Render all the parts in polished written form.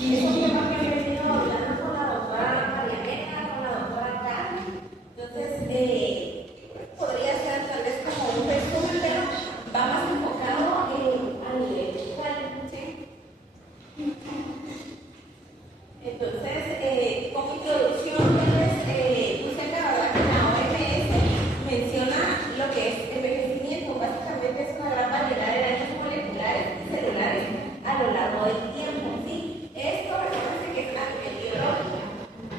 Es un tema que he venido hablando con la doctora María Mena, con la doctora Carmen. Entonces, podría ser tal vez como un resumen, pero va más enfocado a nivel digital, ¿sí? Entonces, como introducción, usted la verdad que la OMS menciona lo que es envejecimiento. Básicamente es una gran variedad de daños moleculares y celulares a lo largo del tiempo, ¿sí? Esto recuerda que es a nivel biológico.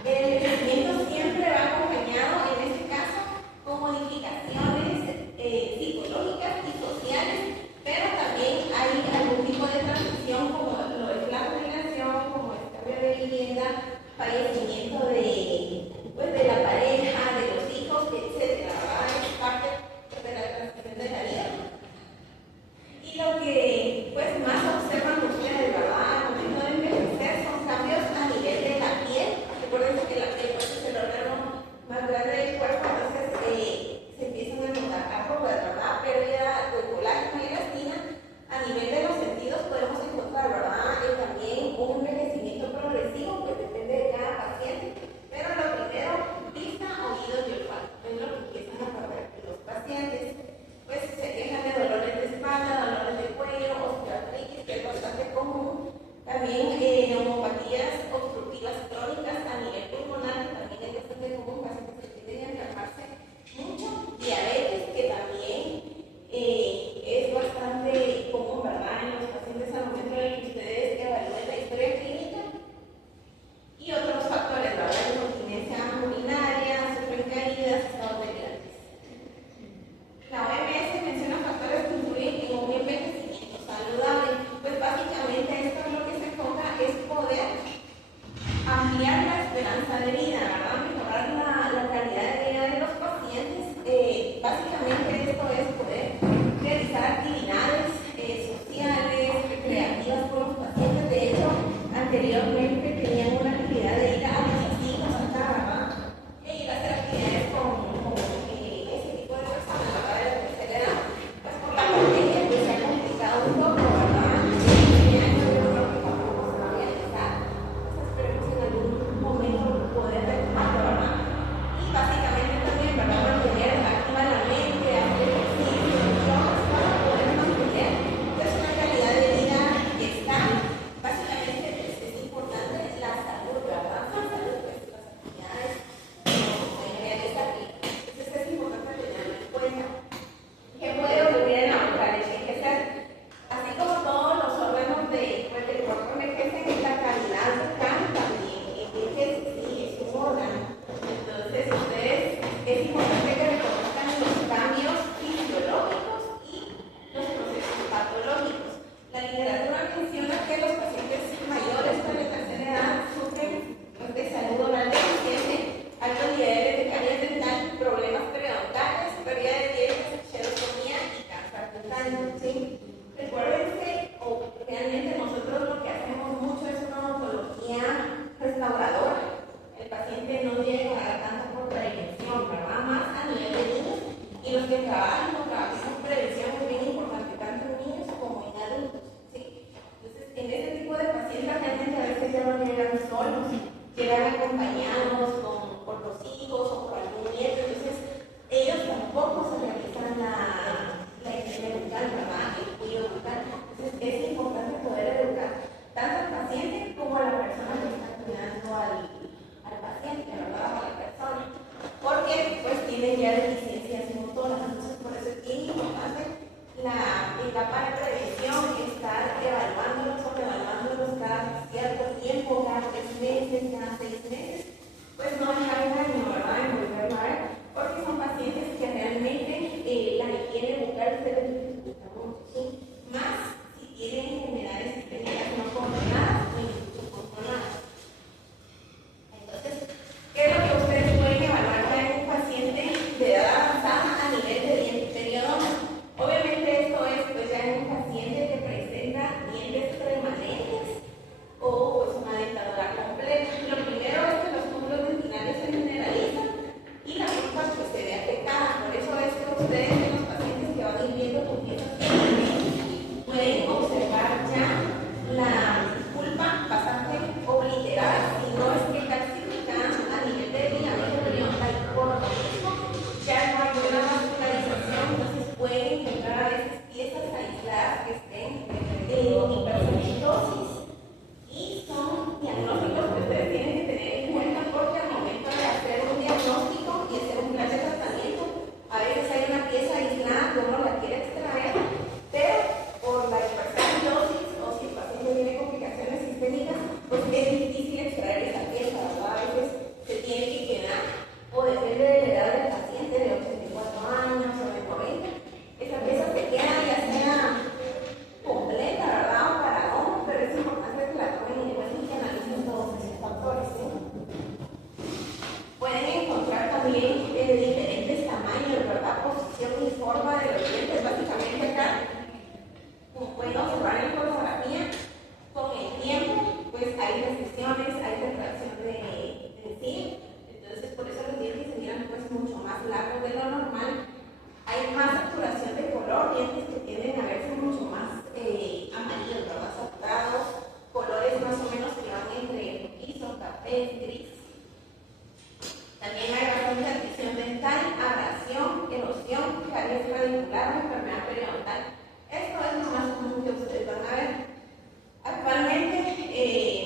El envejecimiento siempre va acompañado, en este caso, con modificaciones psicológicas y sociales, pero también hay algún tipo de transición como lo es la jubilación, como el cambio de vivienda, fallecimiento de la pareja, de los hijos, etcétera, ¿verdad? Es parte de la transición de la vida. Y lo que pues más observan ustedes, ¿verdad? Al momento de envejecer son cambios a nivel de la piel. Recuerden que la piel pues, es el órgano más grande del cuerpo, entonces se empiezan a notar arrugas, ¿verdad? Pérdida de colágeno y elastina. A nivel de los sentidos podemos encontrar, ¿verdad? También un envejecimiento progresivo, pues depende de cada paciente. Pero lo primero, vista, oídos y olfato. Es lo que empiezan a perder los pacientes. Pues se quejan de dolores de espalda, dolores de cuello, osteoartritis, que es bastante común. También neumopatías obstructivas crónicas a nivel pulmonar, que también es bastante común, pacientes que tienden a enfermarse mucho. Diabetes, que también es bastante común, ¿verdad? En los pacientes al momento en que ustedes evalúen la historia clínica. Y otros factores, ¿verdad? Incontinencia urinaria, sufren caídas, estado de diabetes. La OMS menciona factores que influyen en un envejecimiento saludable. Pues básicamente esto es lo que se enfoca es poder ampliar la esperanza de vida, ¿verdad? Mejorar la calidad de vida de los pacientes. Básicamente esto es poder realizar actividades sociales, recreativas con los pacientes. De hecho, anteriormente tenían una actividad de ir a los asilos acá, ¿verdad? E ir a hacer actividades con ese tipo de personas, ¿verdad? De la tercera edad. Pues por la pandemia pues se ha complicado un poco, ¿verdad? Este año yo creo que tampoco se va a realizar. Entonces esperemos en algún momento poder retomarlo, ¿verdad? Y básicamente también, ¿verdad? Mantener activa la mente, hacer ejercicio, para poder mantener pues, una calidad de vida estable. Básicamente pues, es importante la salud, ¿verdad? La salud, pues las actividades que se pueden realizar. Entonces es importante tenerlo en cuenta. ¿Qué puede ocurrir en la vejez? Así como todos los órganos del cuerpo envejecen, la calidad bucal también envejece, sí, es un órgano. Entonces, es importante que reconozcan los cambios fisiológicos y los procesos patológicos. La literatura menciona que los pacientes mayores de la tercera edad sufren de salud oral deficiente, altos niveles de caries dental, problemas periodontales, pérdida de dientes, xerostomía y cáncer cutáneo, ¿sí? Recuérdense, o realmente nosotros lo que hacemos mucho es una odontología restauradora. El paciente no llega a tanto por prevención, ¿verdad? Más a nivel de niños. Y los que trabajamos prevención es bien importante, tanto en niños como en adultos, ¿sí? Entonces, en este tipo de pacientes realmente a veces ya no llegan solos, llegan acompañados por los hijos o por algún nieto. Entonces, ellos tampoco se realizan la higiene bucal, ¿verdad? El cuidado bucal. Entonces, es importante poder educar tanto al paciente como a la persona que está cuidando al paciente, ¿verdad? O a la persona. Porque, pues, tienen ya deficiencias motoras. Entonces, por eso es bien importante la etapa de prevención, estar evaluándolos o reevaluándolos cada cierto tiempo, cada 3 meses, cada 6 meses. Pues es difícil extraer esa pieza, ¿verdad? A veces se tiene que quedar, o depende de la edad del paciente, de 84 años o de 90, esa pieza se queda ya sea completa, ¿verdad? O para no, pero es importante que la tomen en cuenta y que analicen todos esos factores, ¿sí? Pueden encontrar también diferentes tamaños, ¿verdad? Posición y forma de los dientes. Básicamente acá, como pueden observar en la fotografía, con el tiempo, pues hay recesiones, hay retracción de encía. Entonces, por eso los dientes se miran pues mucho más largos de lo normal. Hay más saturación de color, dientes que tienden a verse mucho más amarillos, ¿verdad? Saturados, colores más o menos que van entre rojizo, café, gris. También hay bastante adquisición dental, abrasión, erosión, caries radicular, enfermedad periodontal. Esto es lo más común que ustedes van a ver. Actualmente,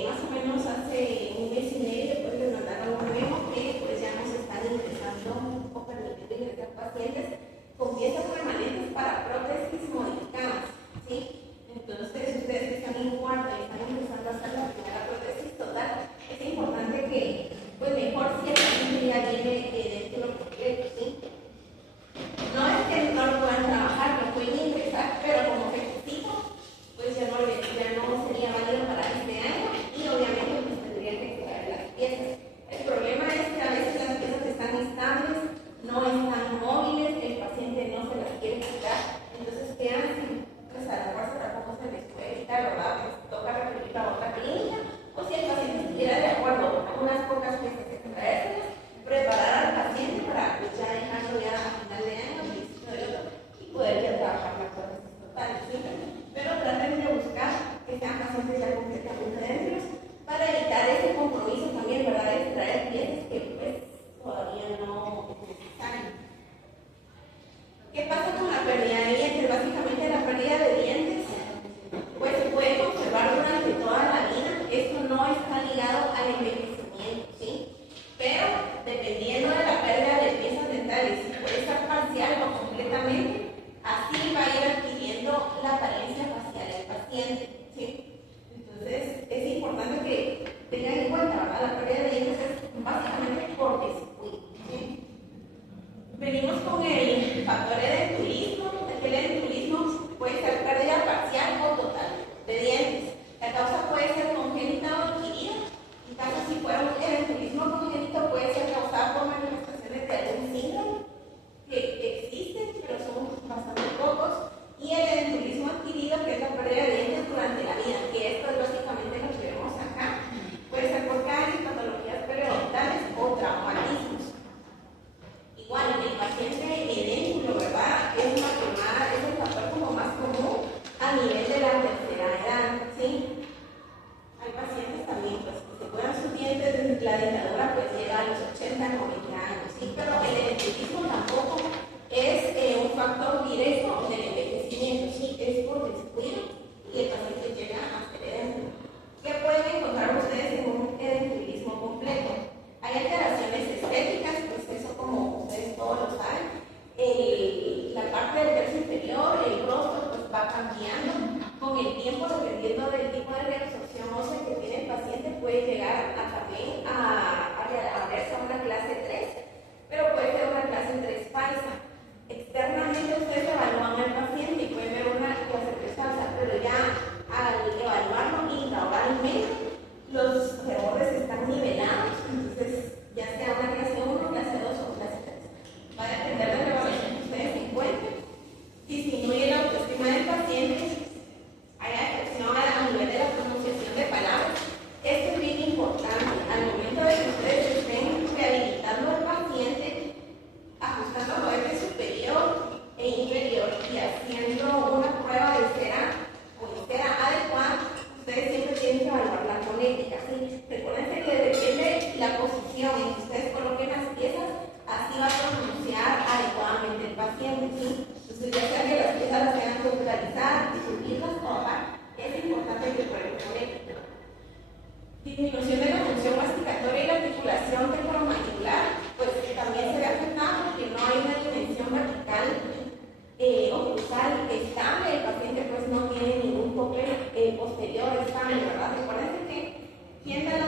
más o menos hace un mes y medio, después de mandar a un memo que pues ya nos están ingresando o permitiendo ingresar pacientes con piezas permanentes para prótesis modificadas, ¿sí? Entonces, ustedes que están en cuarto y están empezando a hacer la primera prótesis total, es importante que pues mejor si el paciente ya viene de estilo completo, ¿sí? No es que no lo puedan trabajar, lo pueden ingresar, pero como requisito, pues ya no sería válido para este año y obviamente pues tendrían que extraer las piezas. El problema es que a veces las piezas están estables, no están móviles, el paciente no se las quiere quitar, entonces quedan sin, pues a la fuerza tampoco se les puede quitar, ¿verdad? Pues toca recurrir a otra clínica, o si el paciente estuviera de acuerdo con unas pocas piezas de extraérselas, preparar al paciente para pues ya dejarlo ya a final de año, principio de otro, y poder ya trabajar la prótesis total, ¿sí? Pero traten de buscar que sean pacientes ya completamente dentro para evitar ese compromiso también, ¿verdad? De extraer piezas que pues todavía no es necesario. ¿Qué pasa con la pérdida de dientes? Básicamente la pérdida de dientes pues se puede conservar durante toda la vida. Esto no está ligado al envejecimiento, ¿sí? Pero dependiendo de la pérdida de piezas dentales, si puede estar parcial o completamente, así va a ir adquiriendo la apariencia facial del paciente, ¿sí? Entonces es importante que tengan en cuenta, ¿verdad? La pérdida de dientes es básicamente por descuido, ¿sí? Venimos con el factor edentulismo. El edentulismo puede ser pérdida parcial o total de dientes. La causa puede ser congénita o adquirida. En caso si fuera un edentulismo congénito, puede ser causado por manifestaciones de algún síndrome que existen, pero son bastante pocos. Y el edentulismo adquirido, que es la pérdida de dientes durante la vida, que esto es básicamente lo que vemos acá. Puede ser por caries, patologías periodontales o traumatismos. Igual, el paciente edénculo, ¿verdad? Es el factor como más común a nivel de la tercera edad, ¿sí? Hay pacientes también pues, que se cuidan sus dientes, la dentadura pues llega a los 80, 90 años, ¿sí? Pero el edentulismo tampoco es un factor directo del envejecimiento, ¿sí? Es por descuido y el paciente llega hasta el edénculo. ¿Qué pueden encontrar ustedes en un edentulismo completo? Hay alteraciones estéticas, pues eso como ustedes todos lo saben. La parte del tercio inferior, el rostro, pues va cambiando con el tiempo, dependiendo del tipo de reabsorción ósea que tiene el paciente, puede llegar también a verse a una clase 3, pero puede ser una clase 3 falsa. Externamente ustedes evalúan al paciente y pueden ver una clase 3 falsa, pero ya al evaluarlo intraoralmente, los rebordes están nivelados, entonces ya sea una clase 1, clase 2 o clase 3. Va a depender de la evaluación que ustedes encuentren. Disminuye la autoestima del paciente, hay afección a nivel de la pronunciación de palabras. Esto es bien importante. Al momento de que ustedes estén rehabilitando al paciente, ajustando el eje superior e inferior y haciendo una prueba de cera adecuada, ustedes siempre tienen que evaluar la fonética, ¿sí? Recuerden que depende la posición en que ustedes coloquen las piezas, así va a pronunciar adecuadamente el paciente, ¿sí? Entonces, ya sea que las piezas las tengan que neutralizar y subirlas o bajar, es importante que prueben fonética. Disminución de la función masticatoria y la articulación temporomandibular, pues también se ve afectada porque no hay una dimensión vertical oclusal estable, el paciente pues no tiene ningún tope posterior estable, ¿verdad? Recuerden que tiende a la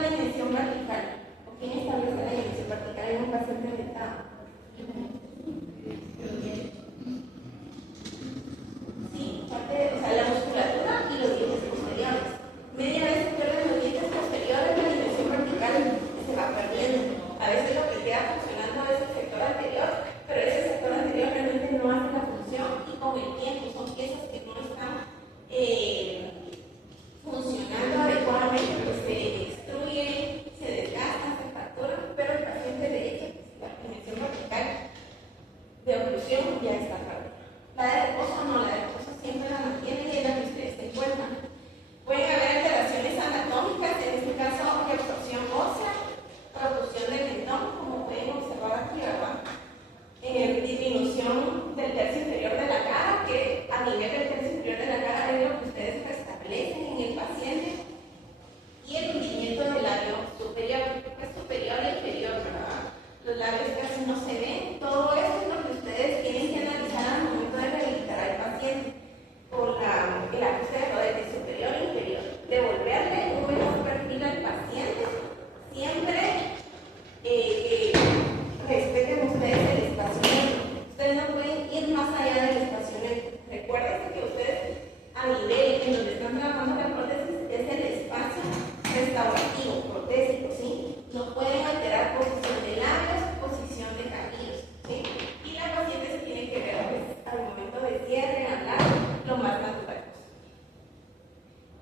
activo, protésico, ¿sí? No pueden alterar posición de labios, posición de cabellos, ¿sí? Y la paciente se tiene que ver pues, al momento de cierre, hablar, lo más natural.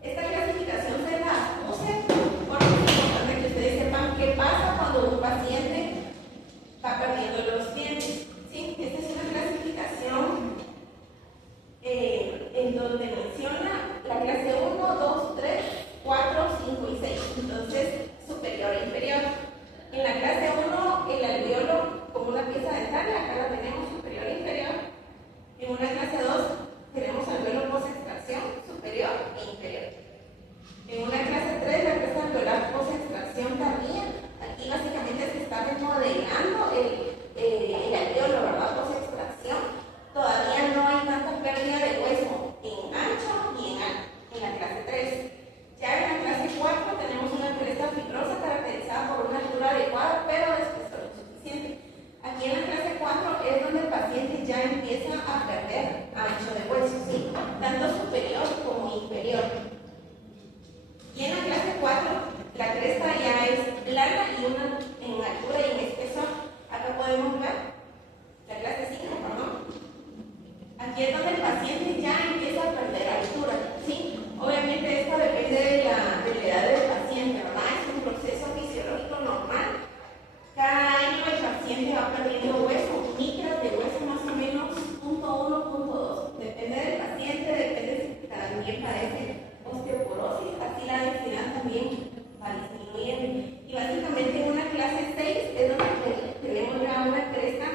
Esta clasificación se la puse porque es importante que ustedes sepan qué pasa cuando un paciente va perdiendo los dientes, ¿sí? Esta es una clasificación en donde menciona la clase 1, 2, 3, 4, 5 y 6. Entonces, superior e inferior. En la clase 1, el alveolo como una pieza dental, acá la tenemos superior e inferior. En una clase 2, tenemos alveolo post-extracción, superior e inferior. En una clase 3, la cresta alveolar post-extracción tardía. Aquí básicamente se está remodelando el alveolo, ¿verdad? Post-extracción. Todavía no hay tanta pérdida de hueso en ancho y en alto, en la clase 3. Ya en la clase 4 tenemos una cresta fibrosa caracterizada por una altura adecuada, pero de espesor insuficiente. Aquí en la clase 4 es donde el paciente ya empieza a perder ancho de hueso, ¿sí? Tanto superior como inferior. Y en la clase 4 la cresta ya es plana y una en altura y en espesor. Acá podemos ver la clase 5, perdón. Aquí es donde el paciente ya empieza a perder altura, ¿sí? Obviamente esto depende de la edad del paciente, ¿verdad? Es un proceso fisiológico normal. Cada año el paciente va perdiendo hueso, micras de hueso más o menos 0.1, 0.2. Depende del paciente, depende si también padece osteoporosis, así la densidad también va disminuyendo. Y básicamente en una clase 6 es donde tenemos ya una cresta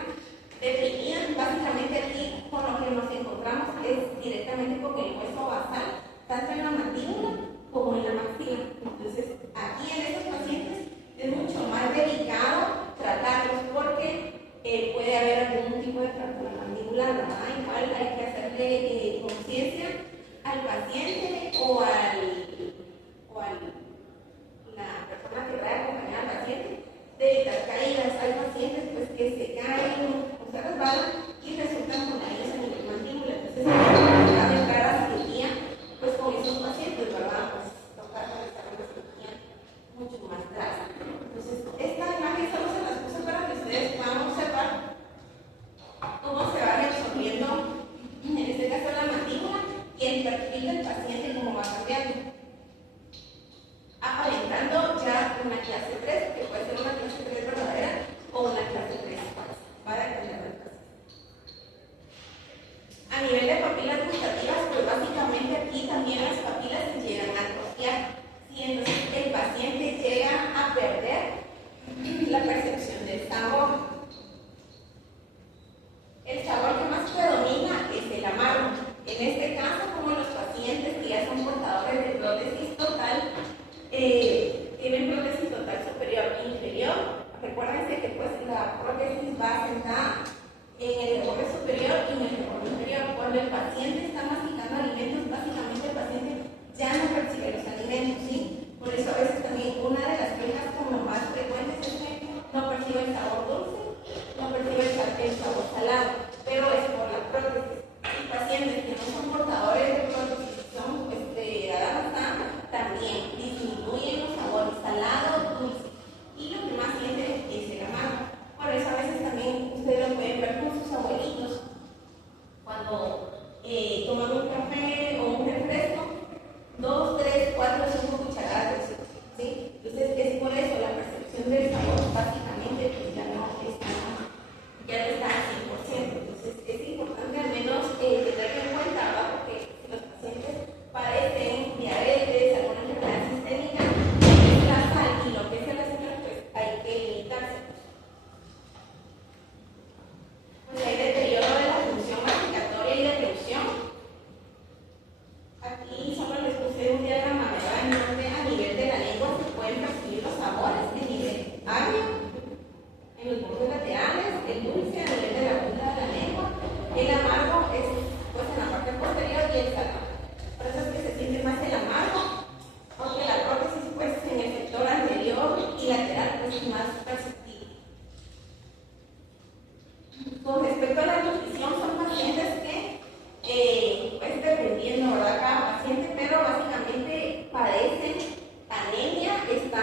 definida. Básicamente aquí con lo que nos encontramos es directamente con el hueso basal, tanto en la mandíbula como en la maxila. Entonces aquí en estos pacientes es mucho más delicado tratarlos porque puede haber algún tipo de fractura mandibular, ¿verdad? Igual hay que hacerle conciencia al paciente o a la persona que va a acompañar al paciente de evitar caídas. Hay pacientes pues que se caen o se resbalan y resultan con caídas en el mandíbula. Entonces hay que entrar a cirugía pues con esos pacientes, ¿verdad? Pues tocar realizar una cirugía mucho más drástica. Entonces esta imagen solo se las puse para que ustedes puedan observar cómo se va reabsorbiendo en este caso la mandíbula y el perfil del paciente cómo va cambiando, aparentando ya una clase 3, que puede ser una clase 3 verdadera o una clase 3 falsa. Va a depender del paciente. A nivel de papilas gustativas, pues básicamente aquí también las papilas se llegan a atrofiar. ¿Sí? Entonces el paciente llega a perder la percepción del sabor. El sabor que más predomina es el amargo. En este caso, como los pacientes que ya son portadores de prótesis total, tienen prótesis total superior e inferior. Recuérdense que pues la prótesis va sentada en el borde superior y en el borde inferior. Cuando el paciente está masticando alimentos, básicamente el paciente ya no percibe los alimentos, ¿sí? Por eso a veces también una de las quejas como más frecuentes es que no percibe el sabor dulce, no percibe el sabor salado, pero es por la prótesis. Y pacientes que no son portadores de prótesis, son de edad avanzada, también disminuyen los sabores salado, dulce. Y lo que más sienten es el amargo. Por eso a veces también ustedes lo pueden ver con sus abuelitos. Cuando toman un café o un refresco, 2, 3, 4, 5 cucharadas de azúcar, ¿sí? Entonces es por eso la percepción del sabor básicamente pues ya no está al 100%. Entonces es importante al menos tenerlo en cuenta, ¿verdad? Porque si los pacientes padecen diabetes, alguna enfermedad sistémica, la sal y lo que es el azúcar, pues hay que limitarse. Pues hay deterioro de la función masticatoria y de reducción. Aquí solo les puse un diagrama, ¿verdad? En donde a nivel de la lengua se pueden percibir los sabores de nivel agrio, en los bordes laterales, el dulce a nivel de la punta de la lengua, el amargo es pues en la parte posterior y el salado. Por eso es que se siente más el amargo, porque la prótesis pues en el sector anterior y lateral pues es más perceptible. Con respecto a la nutrición, son pacientes que pues dependiendo, ¿verdad? Cada paciente, pero básicamente padecen anemia, está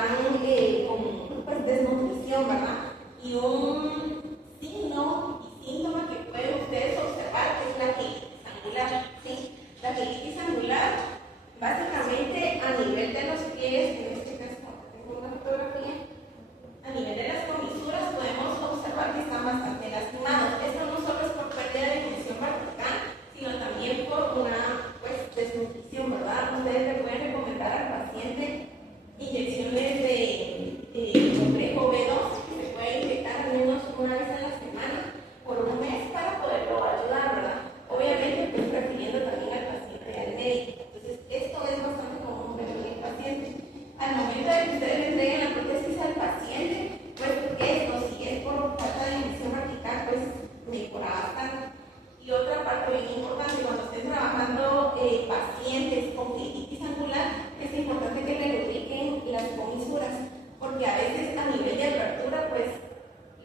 ustedes le entreguen la prótesis al paciente, pues esto, si es por falta de dimensión vertical, pues mejora bastante. Y otra parte bien importante, cuando estén trabajando pacientes con quilitis angular, es importante que le lubriquen las comisuras, porque a veces a nivel de apertura, pues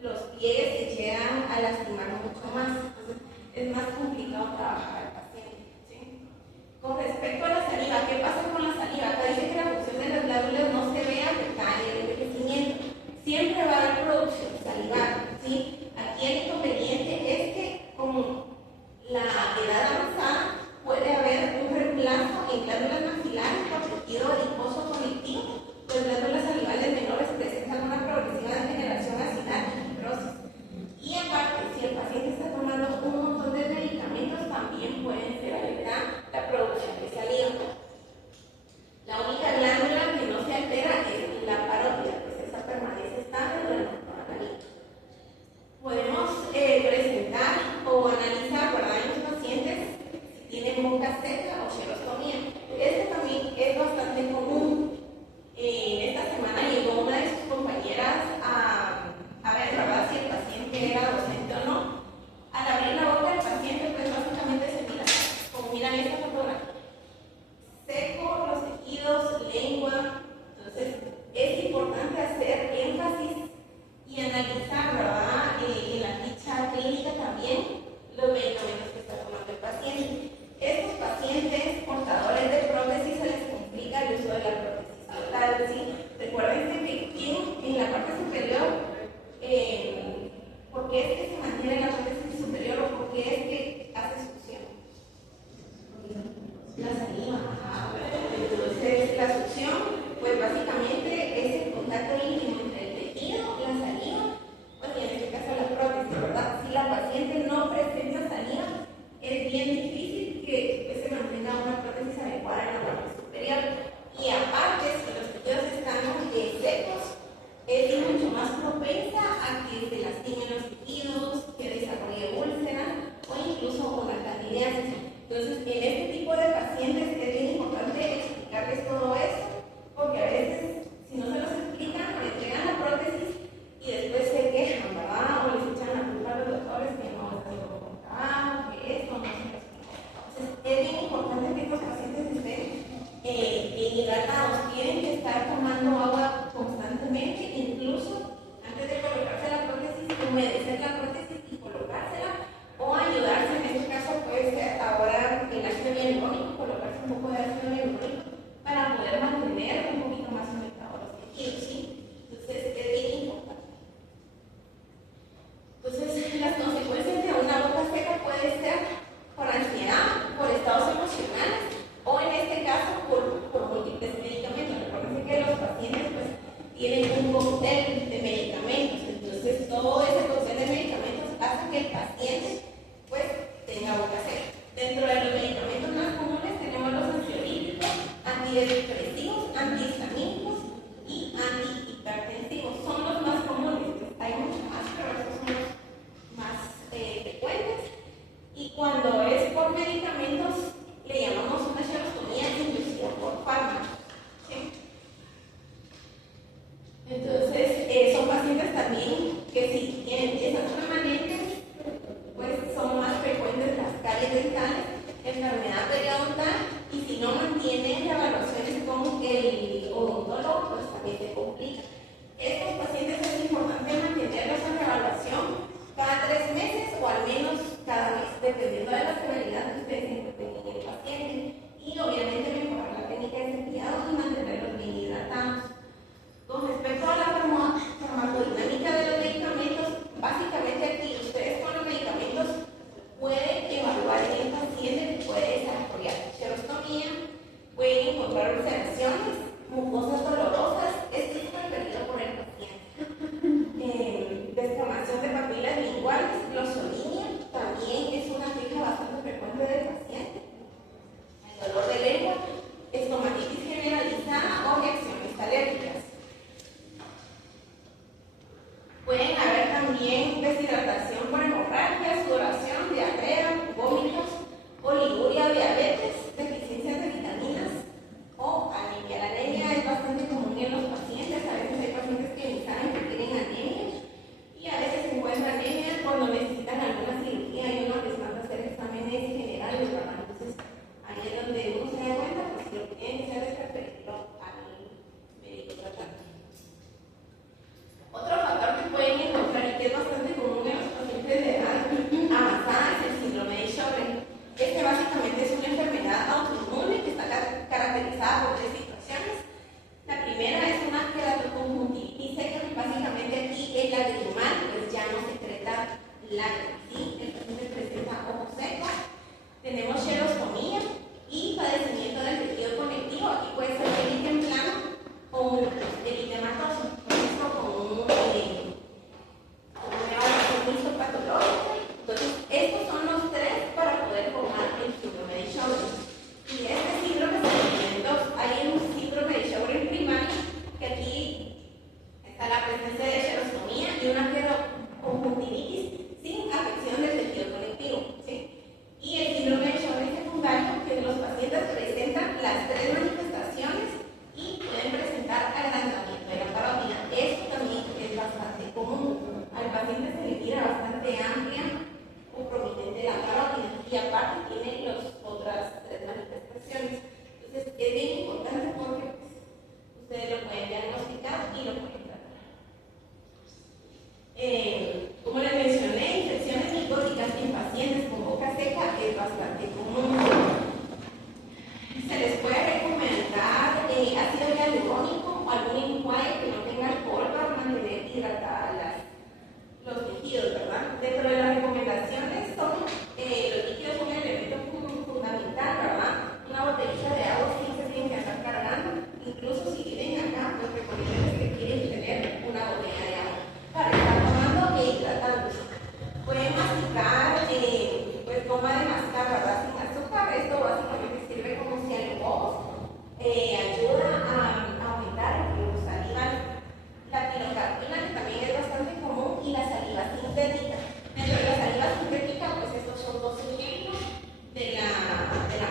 los pies se llegan a lastimar mucho más. Entonces, es más complicado trabajar al paciente. ¿Sí? Con respecto a la saliva, ¿qué pasa con la saliva? Acá dice que la función de las glándulas no se ve afectada en el envejecimiento. Siempre va a haber producción salival. ¿Sí? Aquí el inconveniente es que, como la edad avanzada, puede haber un reemplazo en glándulas maxilares por tejido adiposo conectivo. Las glándulas salivales menores presentan una progresiva degeneración axilar y fibrosis. Y aparte, si el paciente está tomando un montón de medicamentos, también pueden ser alterar la producción de saliva. La única glándula que no se altera es la parótida, pues esa permanece estable durante toda la vida. Podemos presentar o analizar, ¿verdad?, en los pacientes si tienen boca seca o xerostomía. Esto también es bastante común. Esta semana llegó una de sus compañeras a ver, ¿verdad?, si el paciente era docente o no. Al abrir la boca del paciente, pues básicamente se mira, como miran esta fotografía, seco, los tejidos, lengua. Entonces, es importante hacer énfasis y analizar, ¿verdad?, en la ficha clínica también los medicamentos que está tomando el paciente. Estos pacientes portadores de prótesis se les complica el uso de la prótesis total, ¿sí? Recuerden que en la parte superior, ¿por qué es que se mantiene la prótesis superior o por qué es que hace succión? La saliva. Entonces, la succión, pues básicamente es el contacto íntimo entre el tejido, la saliva, y en este caso la prótesis, ¿verdad? Si la paciente no presenta saliva, es bien difícil que se mantenga una prótesis adecuada en la parte superior. Y aparte, si los tejidos están secos, es mucho más propensa a que se lastimen los tejidos, que desarrolle úlceras o incluso una candidiasis. Entonces, en este tipo de pacientes es bien importante explicarles todo eso, porque a veces, si no se los explican, le entregan la prótesis y después se quejan, ¿verdad? O les echan la culpa a los doctores que no están con trabajo, que esto no se les explica. Entonces, es bien importante que estos pacientes estén hidratados, tienen que estar tomando agua constantemente, incluso antes de colocarse la prótesis, humedecer la prótesis y colocársela, o ayudarse, en este caso puede ser ahora el ácido hialurónico, colocarse un poco de ácido hialurónico para poder mantener un poquito más humectados los tejidos, ¿sí? Entonces es bien importante. Entonces, las consecuencias de una boca seca puede ser por ansiedad, por estados emocionales, o en este caso por múltiples medicamentos. Recuerden que los pacientes pues tienen un cóctel de medicamentos, entonces todo ese cóctel de medicamentos hace que el paciente pues tenga boca seca. Dentro de los medicamentos más comunes tenemos los ansiolíticos, antidepresivos, antihistamínicos y antihipertensivos. Son los más comunes, hay muchos más, pero estos son los más frecuentes. Y cuando es por medicamentos, le llamamos una xerostomía inducida por fármaco. ¿Sí? Entonces, son pacientes también que si tienen piezas permanentes, pues son más frecuentes las caries dentales, enfermedad periodontal, y si no mantienen evaluaciones con el odontólogo, pues también se complica. Estos pacientes es importante mantenerlos en evaluación cada 3 meses o al menos cada mes, dependiendo de la severidad que ustedes encuentren en el paciente. Y obviamente mejorar la técnica de cepillado y mantenerlos bien hidratados. Con respecto a la farmacodinámica de los medicamentos, básicamente aquí ustedes con los medicamentos pueden evaluar en el paciente que puede desarrollar xerostomía, pueden encontrar ulceraciones, mucosas dolorosas, esto es preferido por el paciente. Descamación de papilas linguales, glossolalia, también es una queja bastante frecuente de los tejidos, ¿verdad? Dentro de las recomendaciones son, los líquidos son un elemento fundamental, ¿verdad? Una botellita de agua sí se tienen que estar cargando, incluso si viven acá, pues recomendaciones que quieren tener una botella de agua para estar tomando e hidratándose. Pueden masticar, pues toma de mascar, ¿verdad? Sin azúcar. Esto básicamente sirve como si el ayuda a aumentar el flujo salival. La pirocarpina, que también es bastante común, y la saliva sintética. Dentro de la saliva sintética, pues estos son dos ejemplos de la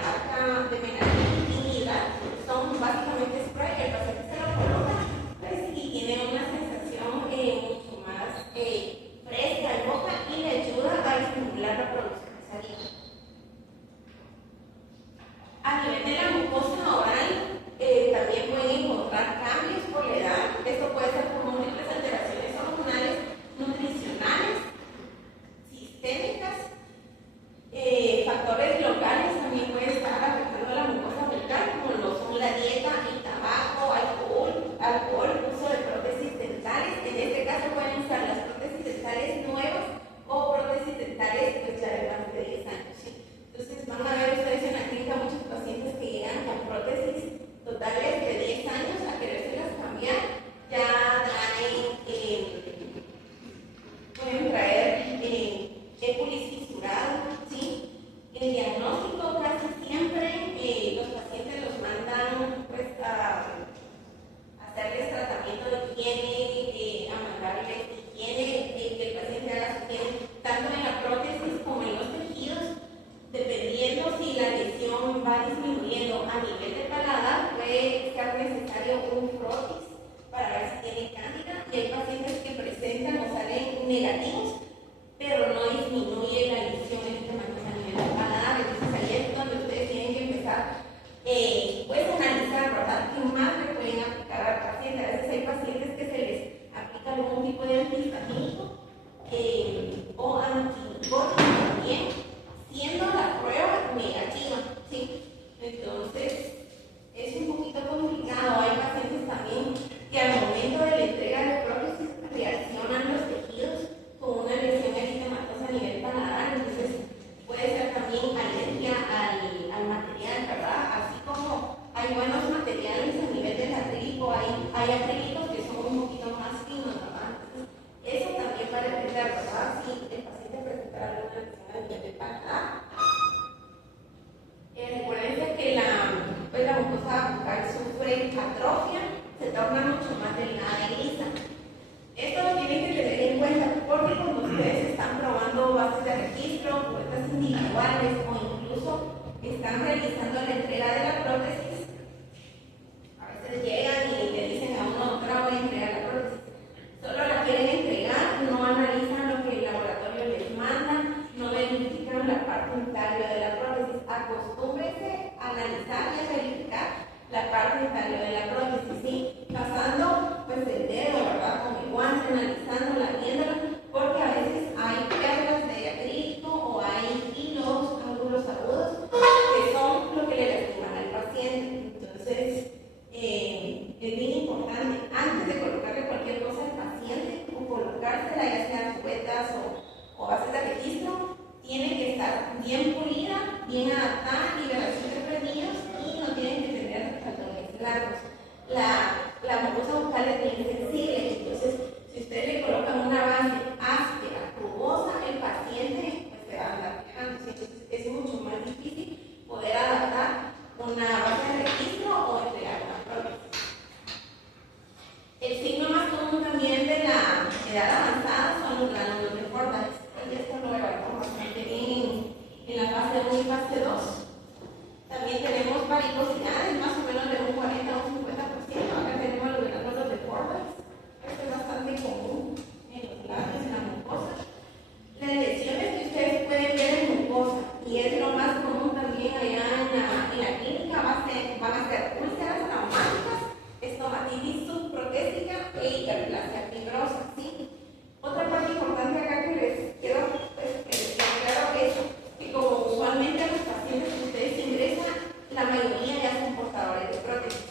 marca de Menadrin y Hidrat. Son básicamente spray que el paciente se lo coloca, pues, y tiene una sensación mucho más fresca en boca y le ayuda a estimular la producción de saliva. A nivel de la mucosa oral, también pueden encontrar cambios por la edad. Esto puede ser por múltiples alteraciones hormonales, nutricionales, sistémicas, factores locales también pueden estar afectando a la mucosa bucal, como lo son la dieta, el tabaco, alcohol, uso de prótesis dentales. En este caso pueden usar las prótesis dentales nuevas o prótesis dentales pues ya de más de 10 años. ¿Sí? Entonces van a ver ustedes en la clínica muchos pacientes que llegan con prótesis totales de 10 años a querérselas cambiar. Ya pueden traer épulis fisurado, ¿sí? El diagnóstico casi siempre los pacientes los mandan pues a hacerles tratamiento de higiene, a mandarles higiene, que el paciente haga su higiene tanto en la prótesis como en los tejidos. Dependiendo si la lesión va disminuyendo a nivel de paladar, puede ser necesario un frotis para ver si tiene cándida, y hay pacientes que presentan o salen negativos, pero no disminuye la lesión a nivel de paladar. Entonces ahí es donde ustedes tienen que empezar pues analizar, ¿verdad?, qué más le pueden aplicar al paciente. A veces hay pacientes que se les aplica algún tipo de antihistamínico o antimicótico también, siendo la prueba negativa, ¿sí? Entonces, es un poquito complicado. Hay pacientes también que al momento de la entrega de prótesis reaccionan los tejidos con una lesión eritematosa a nivel paladar. Entonces, puede ser también alergia al material, ¿verdad? Así como hay buenos materiales a nivel del acrílico, hay acrílicos que son un poquito más finos, ¿verdad? Entonces, eso también va a depender, ¿verdad? Si el paciente presenta alguna lesión a nivel del paladar. Recuerden que la mucosa bucal sufre atrofia, se torna mucho más delgada y lisa. Esto lo tienen que tener en cuenta porque cuando ustedes están probando bases de registro, puertas individuales o incluso están realizando la entrega de la prótesis, a veces llegan y le dicen a uno, doctora, voy a entregar la prótesis. Solo la quieren entregar, no analizan lo que el laboratorio les manda, no verifican la parte intalio de la prótesis. Acostúmbrese a analizar y a verificar la parte intalio de la prótesis, ¿sí? Pasando pues el dedo, ¿verdad?, con el guante, analizándola, viéndola, porque a veces hay perlas de acrílico o hay hilos, ángulos agudos, que son lo que le lastiman al paciente. Entonces, es bien importante, antes de colocarle cualquier cosa al paciente, o colocársela, ya sean suetas o bases de registro, tiene que estar bien pulida, bien adaptada, liberación de frenillos, y no tienen que tener faldones largos. La mucosa bucal es bien sensible, entonces si ustedes le colocan una base áspera, rugosa, el paciente pues se va a andar quejando. Entonces es mucho más difícil poder adaptar una base de registro o entregar una prótesis. El signo más común también de la edad avanzada son los gránulos deformes. Y esto lo evaluamos bastante bien en la fase 1 y fase 2. También tenemos varicosidades, más o menos de un 40 o un 50%. Acá tenemos los gránulos deformes. Esto es bastante común en los labios, en la mucosa. Las lesiones que ustedes pueden ver en mucosa, y es lo más común también allá en la clínica, van a ser úlceras traumáticas, estomatitis subprotésica e hiperplasia fibrosa, ¿sí? Otra parte importante acá que les quiero que les quede claro es que como usualmente a los pacientes que ustedes ingresan, la mayoría ya son portadores de prótesis.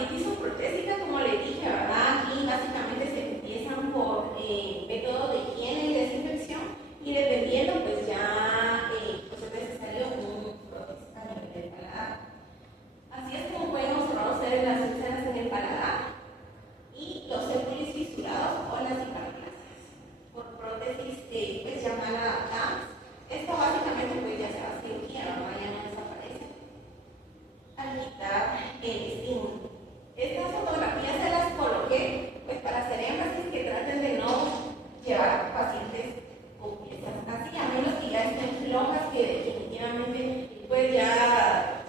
fasciitis subprotésica, como le dije, ¿verdad? Aquí básicamente se empiezan por métodos de higiene y desinfección y dependiendo, pues ya pues es necesario un prótesis a nivel del paladar. Así es como pueden observar ustedes las úlceras en el paladar y los sépulis fisurados o las hiperplasias por prótesis pues llamada TAMS. Esto básicamente pues ya se va a cirugía, ¿verdad? Ya no desaparece al quitar el estímulo. Estas fotografías se las coloqué pues para hacer énfasis que traten de no llevar pacientes con piezas así, a menos que ya estén flojas, que definitivamente pues ya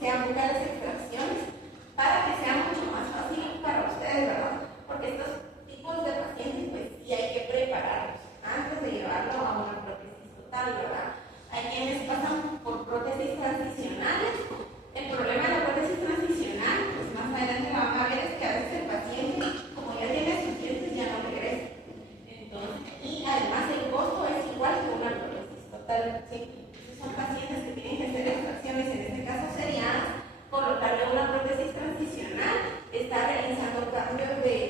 sean pocas las extracciones, para que sea mucho más fácil para ustedes, ¿verdad? Porque estos tipos de pacientes pues sí hay que prepararlos antes de llevarlo a una prótesis total, ¿verdad? Hay quienes pasan por prótesis transicionales. El problema de la prótesis transicional, pues más adelante la van a ver, es que a veces el paciente, como ya tiene sus dientes, ya no regresa. Entonces, y además el costo es igual que una prótesis total, ¿sí? Entonces son pacientes que tienen que hacer extracciones, en este caso seriadas, colocarle una prótesis transicional, está realizando cambios de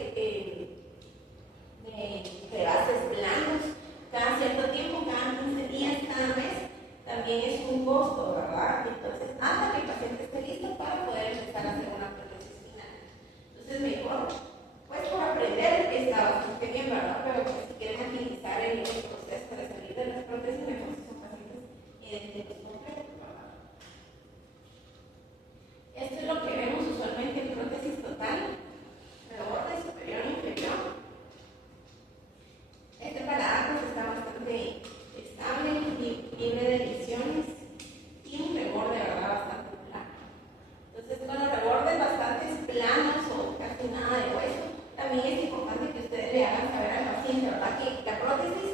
bases blandos cada cierto tiempo, cada 15 días, cada mes. También es un costo, ¿verdad? Entonces, hasta que el paciente esté listo para poder empezar a hacer una prótesis final. Entonces, mejor, pues por aprender está bastante bien, ¿verdad? Pero pues, si quieren agilizar el proceso de salir de las prótesis, mejor si son pacientes idénticos completos, ¿verdad? Esto es lo que vemos usualmente en prótesis total, de borde superior e inferior. Este paladar pues está bastante estable, libre de lesiones y un reborde, ¿verdad? Bastante plano. Entonces, con los rebordes bastante planos o casi nada de hueso, también es importante que ustedes le hagan saber al paciente, ¿verdad? Que la prótesis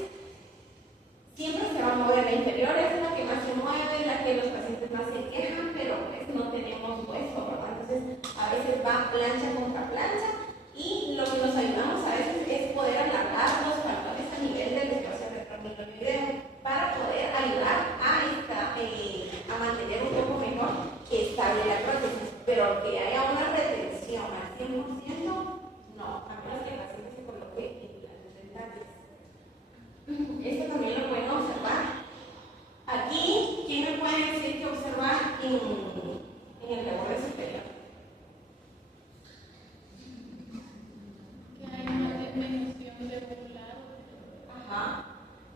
siempre se va a mover. La inferior es la que más se mueve, la que los pacientes más se quejan, pero pues no tenemos hueso, ¿verdad? Entonces, a veces va plancha contra plancha y lo que nos ayudamos a veces es poder alargar los faldones a nivel del espacio retromiloideo para poder ayudar a mantener un poco mejor estable la prótesis, pero que haya una retención al 100%, no, a menos que el paciente se coloque implantes dentales. Esto también lo pueden observar. Aquí, ¿quién me puede decir que observar en el reborde superior? Que hay una disminución de un lado. Ajá.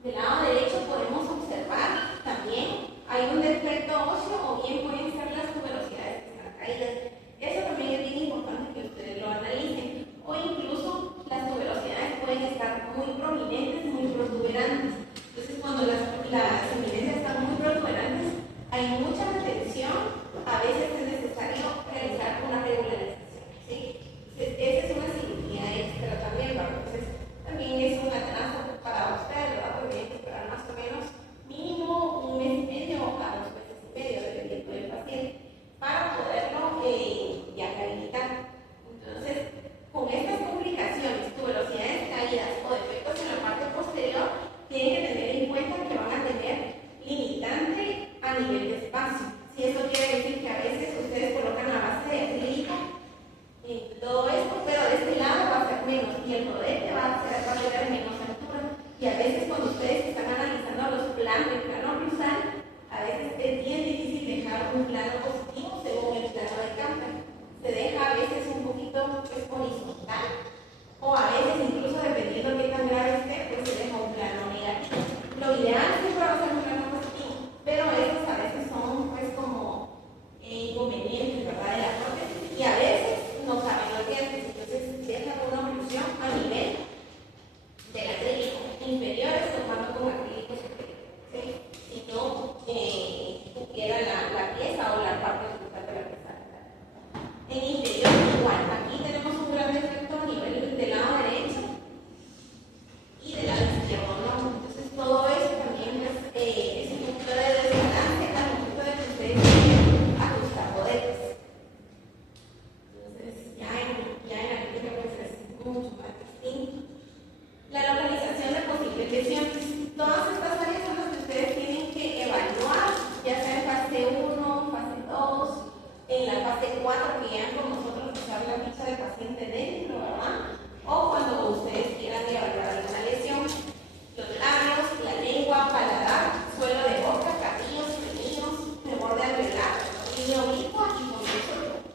Del lado derecho podemos observar también hay un defecto óseo o bien pueden ser las tuberosidades que están caídas. Eso también es bien importante que ustedes lo analicen. O incluso las tuberosidades pueden estar muy prominentes, muy protuberantes. Entonces, cuando las eminencias están muy protuberantes, hay mucha retención. A veces es necesario realizar una regularización, ¿sí? Entonces, esa es una cirugía extra también, ¿verdad? Entonces, también es un atraso para ustedes, ¿verdad? Porque hay que esperar más o menos mínimo un mes y medio a 2 meses y medio, dependiendo del paciente, para poderlo ya rehabilitar. Entonces, con estas complicaciones, tuberosidades caídas o defectos en la parte posterior, tienen que tener en cuenta que van a tener limitante a nivel de espacio. Si eso quiere decir que a veces ustedes colocan la base de acrílico y todo esto, pero de este lado va a ser menos y el rodete va a tener menos altura. Y a veces cuando ustedes están analizando los planos, el plano cruzal, a veces es bien difícil dejar un plano positivo según el plano de Camper. Se deja a veces un poquito pues, horizontal o a veces incluso dependiendo de qué tan grave esté, pues se deja un plano negativo. Lo ideal siempre va a ser un plano positivo, pero estos a veces son pues como inconvenientes, ¿verdad? De la prótesis y a veces no caben los dientes, entonces dejan una oclusión a nivel del acrílico inferior, tomando con acrílico superior, ¿sí? Si no tuviera la pieza o la parte horizontal de la pieza. En interior igual, aquí tenemos un gran defecto a nivel del lado derecho y del lado izquierdo, ¿no? Entonces todo eso también es un punto de desbalance al momento de que ustedes quieren ajustar rodetes. Entonces ya en la clínica pues es mucho más distinto. La localización de posibles lesiones. Todas estas áreas son las que ustedes tienen que evaluar, ya sea en fase 1, fase 2, en la fase 4 que ya con nosotros está al paciente dentro, ¿verdad? O cuando ustedes quieran evaluar alguna lesión. Los labios, la lengua, paladar, suelo de boca, carrillos, frenillos, borde alveolar, línea oblicua y conducto.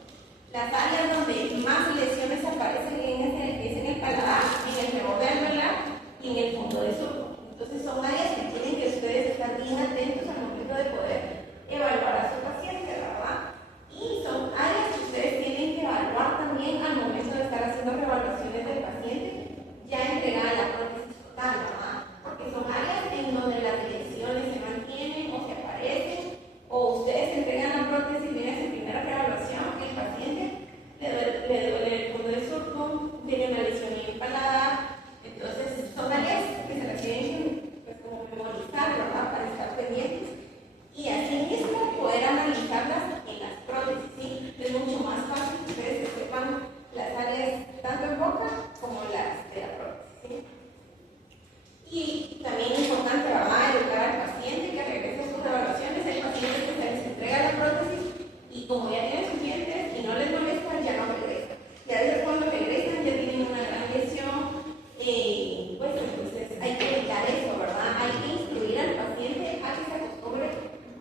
Las áreas donde más lesiones aparecen es en el paladar, en el reborde alveolar y en el fondo de surco. Entonces son áreas que tienen que ustedes estar bien atentos al momento de poder evaluar a su paciente, ¿verdad? Y son áreas que ustedes tienen que evaluar también al momento de estar haciendo reevaluaciones del paciente ya entregada la prótesis total, ¿verdad? Porque son áreas en donde las lesiones se mantienen o se aparecen, o ustedes entregan la prótesis, viene su primera reevaluación, el paciente le duele el fondo del surco, tiene una lesión en el paladar. Entonces son áreas que se requieren pues, como memorizar, ¿verdad? Para estar pendientes y así mismo poder analizarlas en las prótesis, ¿sí? Es mucho más fácil que ustedes sepan las áreas tanto en boca como las de la prótesis, ¿sí? Y también es importante, ¿verdad? Educar al paciente que regrese a sus evaluaciones. Hay pacientes que se les entrega la prótesis y como ya tienen sus dientes y no les molesta, ya no regresan. Ya desde cuando regresan ya tienen una gran lesión. Pues entonces hay que evitar eso, ¿verdad? Hay que instruir al paciente a que se acostumbre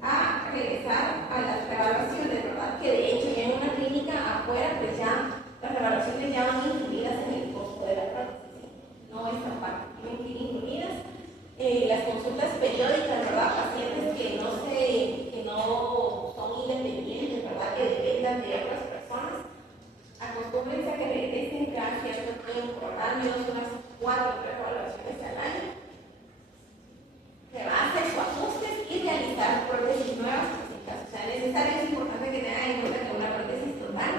a regresar a las reevaluaciones, ¿verdad? Que de hecho ya en una clínica afuera, pues ya las reevaluaciones ya van incluidas en el costo de la prótesis, ¿sí? No esa parte, tienen que ir incluidas. Las consultas periódicas, ¿verdad? Pacientes que no son independientes, ¿verdad? Que dependan de otras personas. Acostúmbrense a que regresen cada cierto tiempo, ¿verdad? Al menos unas 4 o 3 evaluaciones al año. Se va a hacer sus ajustes y realizar prótesis nuevas, pues en caso sea necesario. Es importante que tengan en cuenta que una prótesis total,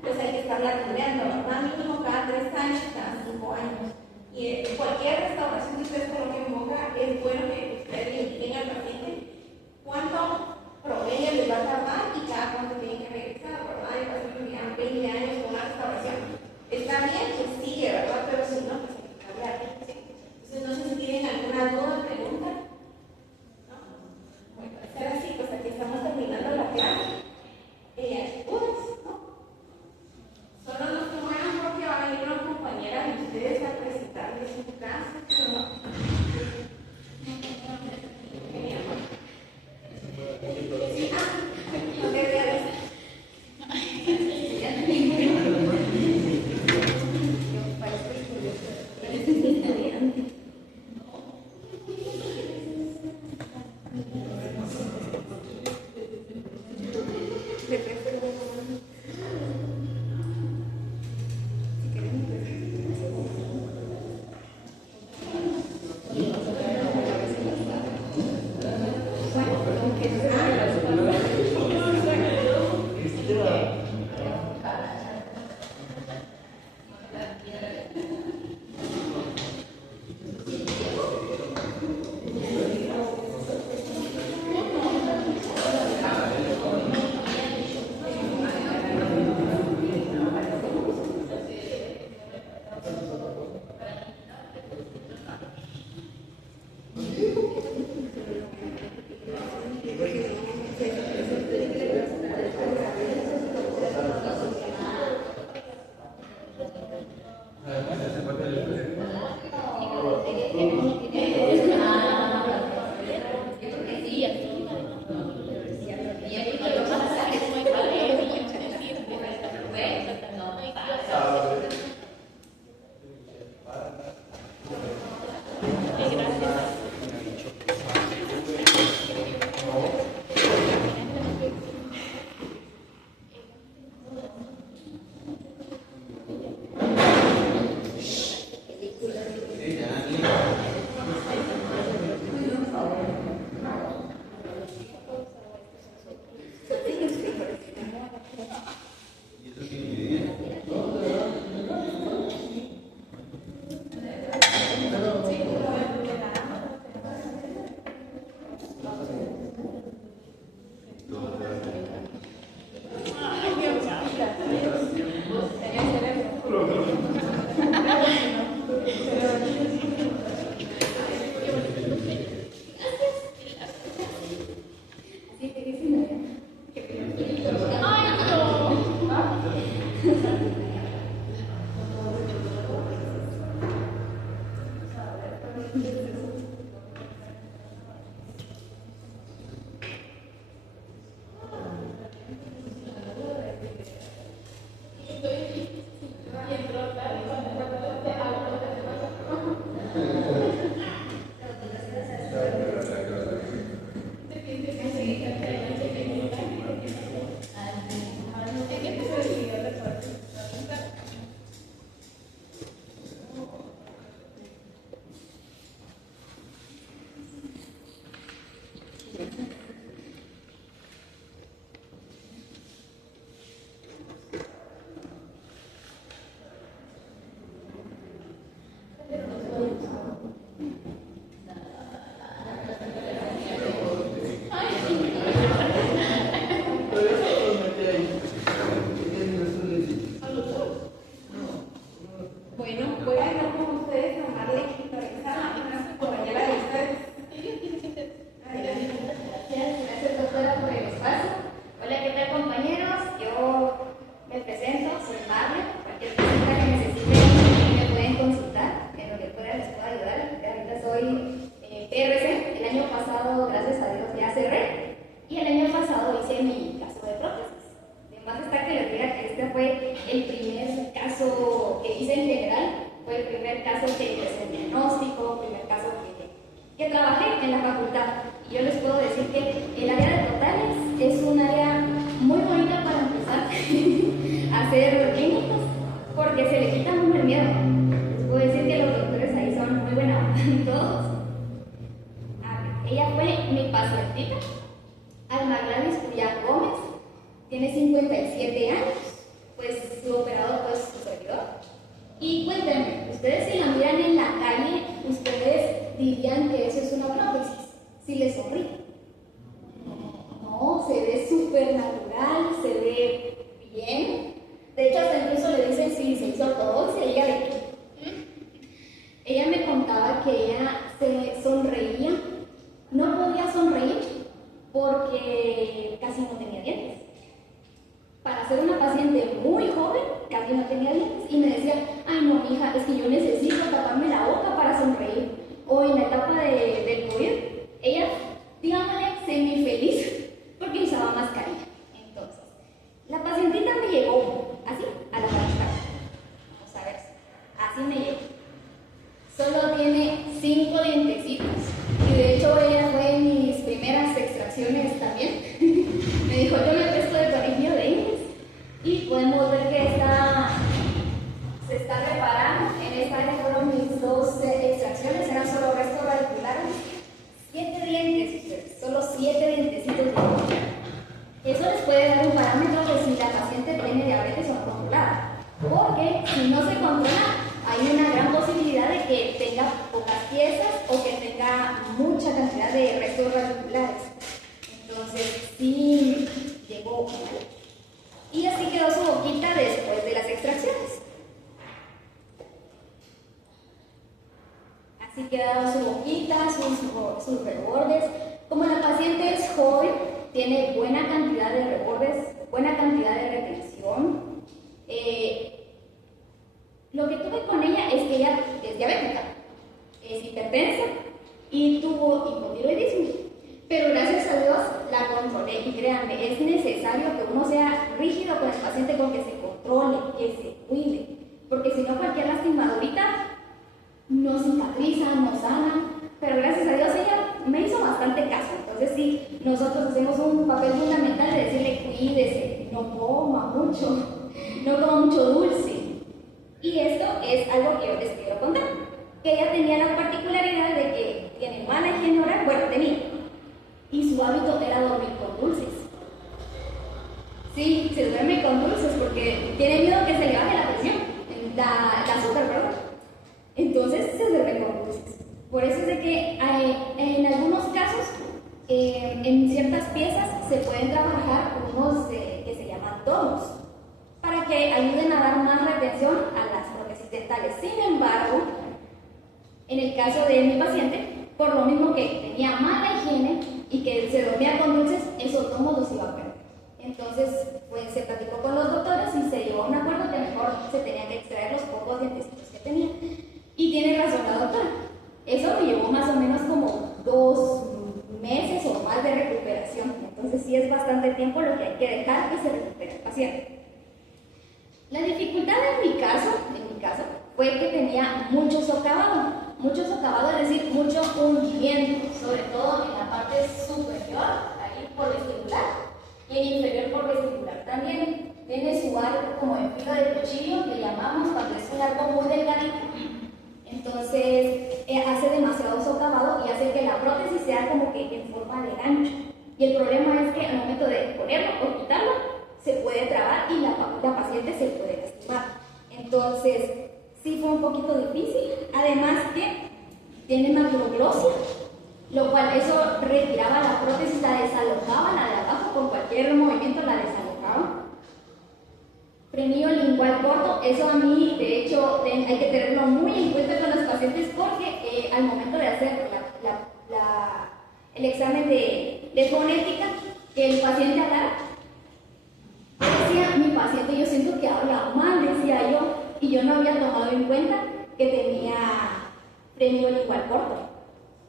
pues hay que estarla cambiando, ¿verdad? Mínimo cada 3 años, cada 5 años. Y cualquier restauración que ustedes coloquen en boca, es bueno que ustedes le indiquen al paciente cuánto promedio les va a tardar y cada cuánto tienen que regresar, ¿verdad? Y pacientes que llevan 20 años con una restauración. Está bien, pues sigue, ¿verdad? Pero si no, pues hay que cambiar, ¿sí? Entonces, no sé si tienen alguna duda, pregunta. ¿No? Bueno, al ser así, pues aquí estamos terminando la clase. ¿Dudas? ¿No? Solo no se muevan porque va a venir una compañera de ustedes a presentarles su caso, pero no. Genial. Sí, no te voy a decir. primer caso que hice el diagnóstico, primer caso que trabajé en la facultad. Y yo les puedo decir que el área de totales es un área muy bonita para empezar a hacer clínicas, porque se le quita mucho el miedo. Les puedo decir que los doctores ahí son muy buenos, todos. Ella fue mi pacientita, Alma Gladys Cuyán Gómez, tiene 57 años, pues su operador pues su servidor. Y cuéntenme, ustedes si la miran en la calle, ustedes dirían que eso es una prótesis, si les sonríe. No, se ve súper natural, se ve bien. De hecho, hasta incluso le dicen si se hizo ortodoncia, ella de qué. Ella me contaba que ella se sonreía, no podía sonreír porque casi no tenía dientes. Para ser una paciente muy joven, casi no tenía dientes, y me decía, ay no, mija, es que yo necesito taparme la boca para sonreír. O en la etapa del COVID, ella, digámosle, semi-feliz, porque usaba mascarilla. Entonces, la pacientita me llegó así, a la práctica. Vamos a ver, así me llegó. Solo tiene 5 dientecitos, y de hecho ella fue en mis primeras extracciones también. Me dijo, yo me presto de colegio de dientes, y podemos ver que se está reparando. En esta área fueron mis 2 extracciones, eran solo restos radiculares. 7 dientes, solo 7 dientecitos de dientes. Eso les puede dar un parámetro de si la paciente tiene diabetes o no controlada, porque si no se controla, hay una gran posibilidad de que tenga pocas piezas o que tenga mucha cantidad de restos radiculares. Entonces, sí llegó mal. Y así quedó su boquita después de las extracciones. Así quedaron su boquita, sus rebordes. Como la paciente es joven, tiene buena cantidad de rebordes, buena cantidad de retención. Lo que tuve con ella es que ella es diabética, es hipertensa y tuvo hipotiroidismo. Pero gracias a Dios la controlé, y créanme, es necesario que uno sea rígido con el paciente, con que se controle, que se cuide, porque si no cualquier lastimadurita no cicatriza, no sana. Pero gracias a Dios ella me hizo bastante caso. Entonces sí, nosotros hacemos un papel fundamental de decirle cuídese, no coma mucho, no coma mucho dulce. Y esto es algo que yo les quiero contar, que ella tenía la particularidad de que tiene mala higiene oral, bueno, tenía, y su hábito era dormir con dulces. Sí, se duerme con dulces porque tiene miedo que se le baje la presión, la azúcar, perdón. Entonces se duerme con dulces. Por eso es de que en algunos casos, en ciertas piezas, se pueden trabajar unos que se llaman tomos, para que ayuden a dar más retención a las prótesis dentales. Sin embargo, en el caso de mi paciente, por lo mismo que tenía mala higiene y que se dormía con dulces, esos tomos los iba a perder. Entonces, pues se platicó con los doctores y se llegó a un acuerdo que mejor se tenían que extraer los pocos dientecitos que tenía. Y tiene razón la doctora. Eso me llevó más o menos como 2 meses o más de recuperación. Entonces sí es bastante tiempo lo que hay que dejar que se recupere el paciente. La dificultad en mi caso, fue que tenía mucho socavado, es decir, mucho hundimiento, sobre todo en la parte superior, ahí por vestibular, y en inferior por vestibular también. Tiene su arco como en filo de cuchillo, que llamamos cuando es un arco muy delgadito. Entonces hace demasiado socavado y hace que la prótesis sea como que en forma de gancho. Y el problema es que al momento de ponerlo o quitarlo, se puede trabar y la paciente se puede lastimar. Entonces, sí fue un poquito difícil. Además que tiene macroglosia, lo cual eso retiraba la prótesis, la desalojaba, la de abajo, con cualquier movimiento la desalojaba. Frenillo lingual corto, eso a mí, de hecho, hay que tenerlo muy en cuenta con los pacientes, porque al momento de hacer el examen de fonética, que el paciente hablara, decía mi paciente, yo siento que habla mal, decía yo, y yo no había tomado en cuenta que tenía frenillo lingual corto.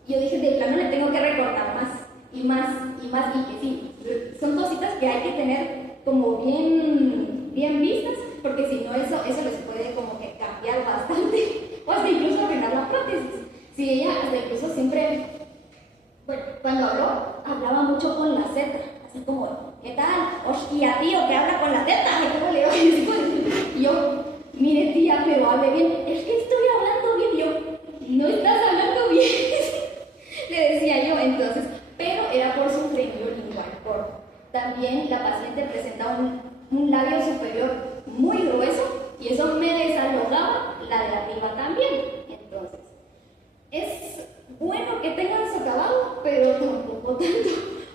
Yo dije, de plano le tengo que recortar más, y que sí, son cositas que hay que tener como bien vistas, porque si no eso les puede como que cambiar bastante, o hasta Sí, ella hasta incluso siempre, bueno, cuando habló, hablaba mucho con la Z, así como, ¿qué tal? Hostia, tío, que habla con la Z, ¿cómo le va? Y yo, mire tía, pero hable bien, es que estoy hablando bien, yo, no estás hablando bien, le decía yo, entonces, pero era por su frenillo lingual, también la paciente presentaba un labio superior muy grueso y eso me desalojaba la de arriba también, entonces, es bueno que tengan socavado, pero tampoco tanto,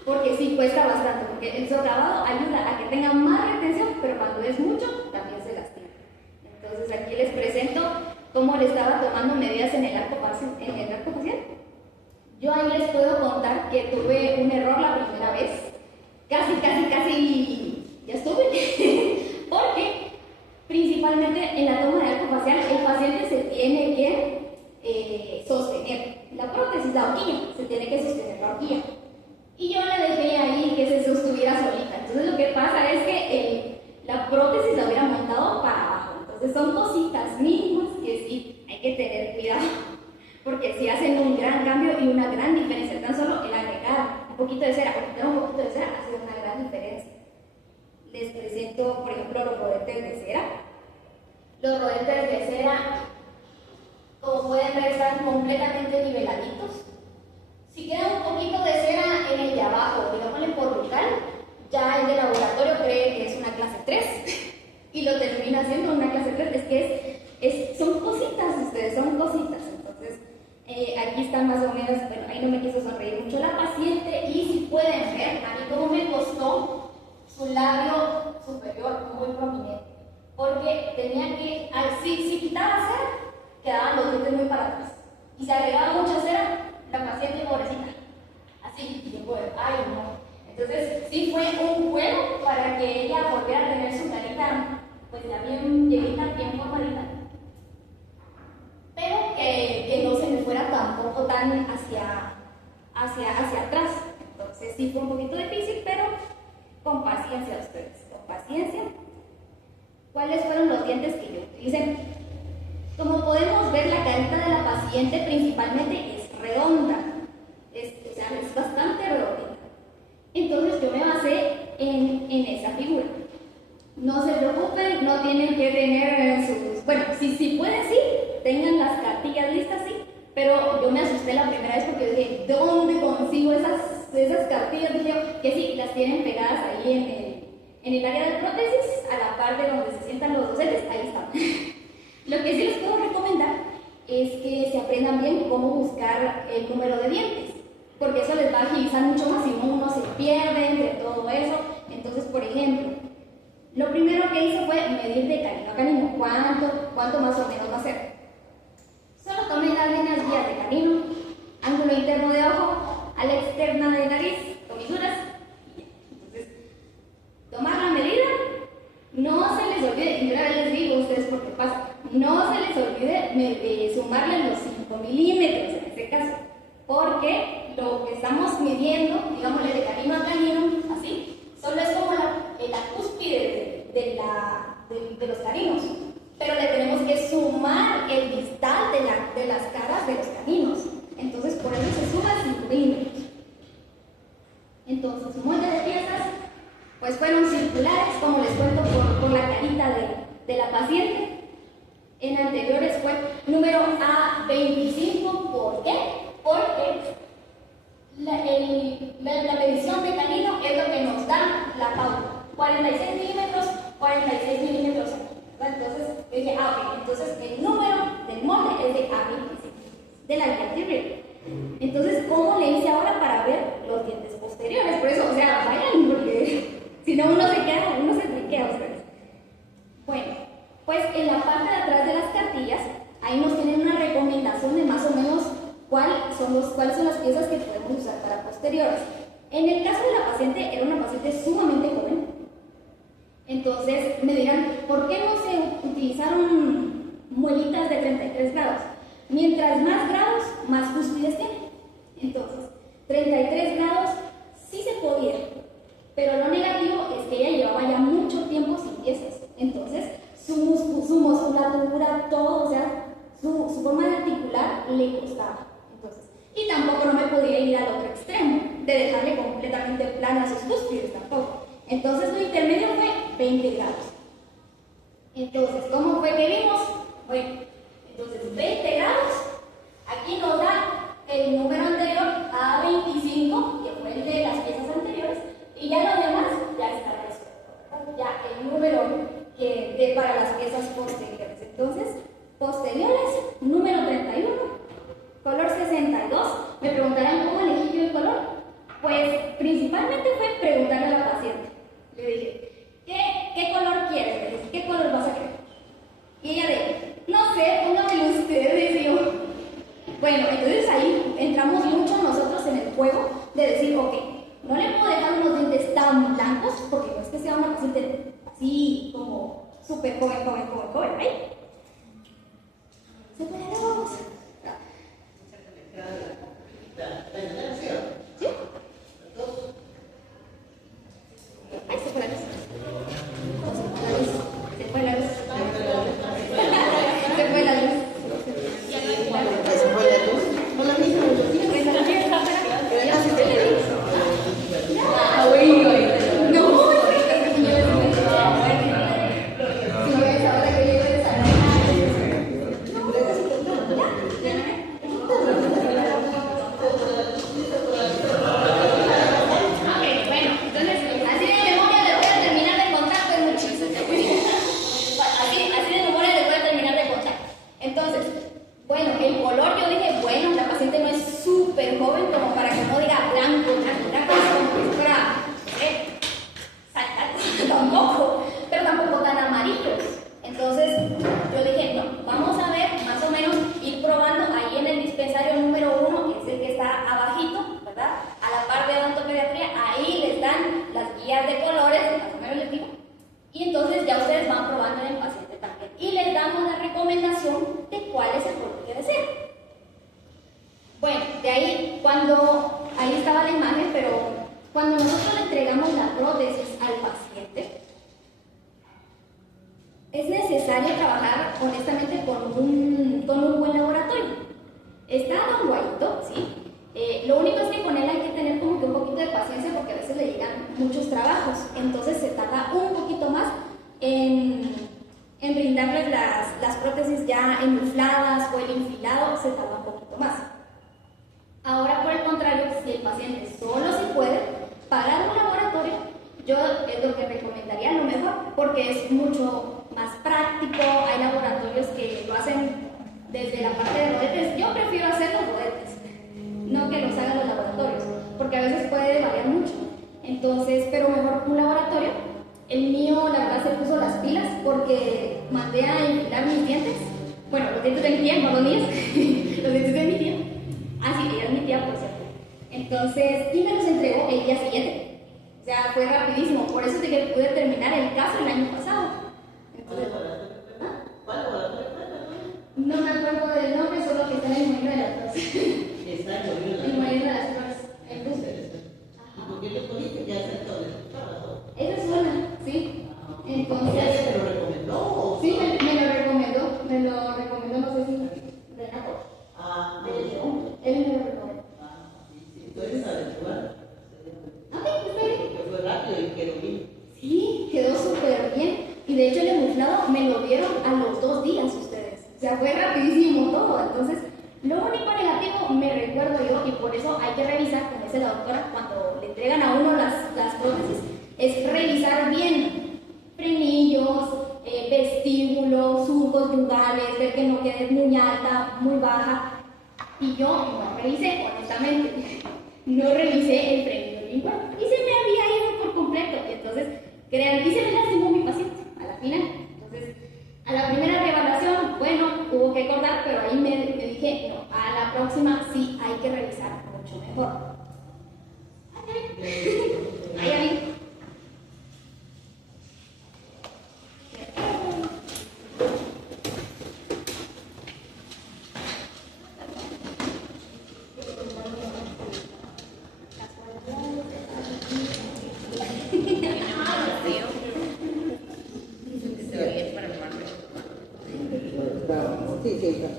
porque sí cuesta bastante, porque el socavado ayuda a que tengan más retención, pero cuando es mucho, también se lastima. Entonces aquí les presento cómo le estaba tomando medidas en el arco facial. Yo ahí les puedo contar que tuve un error la primera vez, casi, ya estuve, porque principalmente en la toma de arco facial el paciente se tiene que sostener la prótesis, la horquilla, se tiene que sostener la horquilla. Y yo le dejé ahí que se sostuviera solita. Entonces lo que pasa es que la prótesis la hubiera montado para abajo. Entonces son cositas mínimas que sí hay que tener cuidado, porque sí hacen un gran cambio y una gran diferencia. Tan solo el agregar un poquito de cera o quitar un poquito de cera hace una gran diferencia. Les presento, por ejemplo, los rodetes de cera. Los rodetes de cera, como pueden ver, están completamente niveladitos. Si queda un poquito de cera en el de abajo, digámosle por bucal, ya el de laboratorio cree que es una clase 3 y lo termina siendo una clase 3. Es que son cositas, ustedes, son cositas. Entonces, aquí está más o menos, bueno, ahí no me quiso sonreír mucho la paciente y si pueden ver, a mí como me costó su labio superior muy prominente, porque tenía que, si quitaba cera, quedaban los dientes muy para atrás. Y se agregaba mucha cera, la paciente pobrecita. Así, y yo pues, ay no. Entonces, sí fue un juego para que ella volviera a tener su carita, pues ya bien llenita, bien formadita. Pero que no se me fuera tampoco tan hacia atrás. Entonces, sí fue un poquito difícil, pero con paciencia ustedes, con paciencia. ¿Cuáles fueron los dientes que yo utilicé? Como podemos ver, la carita de la paciente principalmente es redonda, es bastante redondita. Entonces yo me basé en esa figura. No se preocupen, no tienen que tener sus... Bueno, si pueden, sí, tengan las cartillas listas, sí, pero yo me asusté la primera vez porque dije, ¿dónde consigo esas cartillas? Dije que sí, las tienen pegadas ahí en el área de prótesis, a la par de donde se sientan los docentes, ahí están. Lo que sí les puedo recomendar es que se aprendan bien cómo buscar el número de dientes, porque eso les va a agilizar mucho más si no uno se pierde entre todo eso. Entonces, por ejemplo, lo primero que hice fue medir de canino a canino cuánto más o menos va a ser. Solo tomen las líneas guías de canino, ángulo interno de ojo, ala externa de nariz, comisuras. Entonces, tomar la medida, no se les olvide, y una vez les digo a ustedes por qué pasa, no se les olvide sumarle los 5 milímetros en este caso, porque lo que estamos midiendo, digámosle de canino a canino, así, solo es como la cúspide de los caninos, pero le tenemos que sumar el distal de las caras de los caninos. Entonces, por eso se suma 5 milímetros. Entonces, su molde de piezas, pues fueron circulares, como les cuento, por la carita de la paciente. En anteriores fue número A25. ¿Por qué? Porque la medición de canino es lo que nos da la pauta. 46 milímetros, 46 milímetros aquí. Entonces yo dije, ok, entonces el número del molde es de A25, de la guía libre. Entonces, ¿cómo le hice ahora para ver los dientes posteriores? Por eso, o sea, vayan, porque si no uno se triquea ustedes. Bueno, pues en la parte de atrás de las cartillas, ahí nos tienen una recomendación de más o menos cuáles son las piezas que podemos usar para posteriores. En el caso de la paciente, era una paciente sumamente joven. Entonces me dirán, ¿por qué no se utilizaron muelitas de 33 grados? Mientras más grados, más cúspides tiene. Entonces, 33 grados sí se podía, pero lo negativo es que ella llevaba ya mucho tiempo sin piezas. Entonces, su musculatura, todo, o sea, su forma de articular le costaba. y tampoco no me podía ir al otro extremo, de dejarle completamente planas sus cúspides tampoco. Entonces lo intermedio fue 20 grados. Entonces, ¿cómo fue que vimos? Bueno, entonces 20 grados, aquí nos da el número anterior a 25, que fue el de las piezas anteriores, y ya lo demás ya está resuelto, ya el número que para las piezas posteriores. Entonces, posteriores, número 31, color 62. Me preguntarán cómo elegí yo el color. Pues principalmente fue preguntarle a la paciente. Le dije, ¿qué color quieres? Le dije, ¿qué color vas a querer? Y ella dijo, no sé, póngamelo usted, dice yo. Bueno, entonces ahí entramos mucho nosotros en el juego de decir, ok, no le puedo dejar unos dientes tan blancos, porque no es que sea una paciente así como súper joven, ¿right? ¿Se puede dar vamos? ¿Sí? Ay, se fue la luz. Se fue la luz. Se fue la luz. ¿Se fue la luz? ¿No la misma? Sí, sí.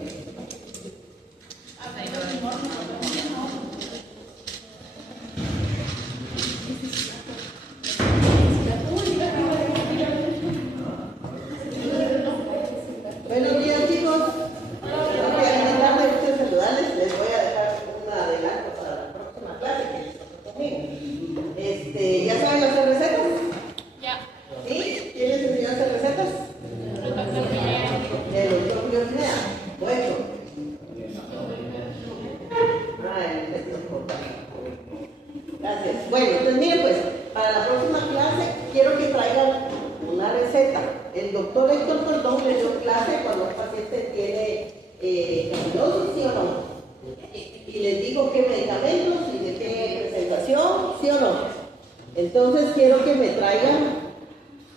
que me traigan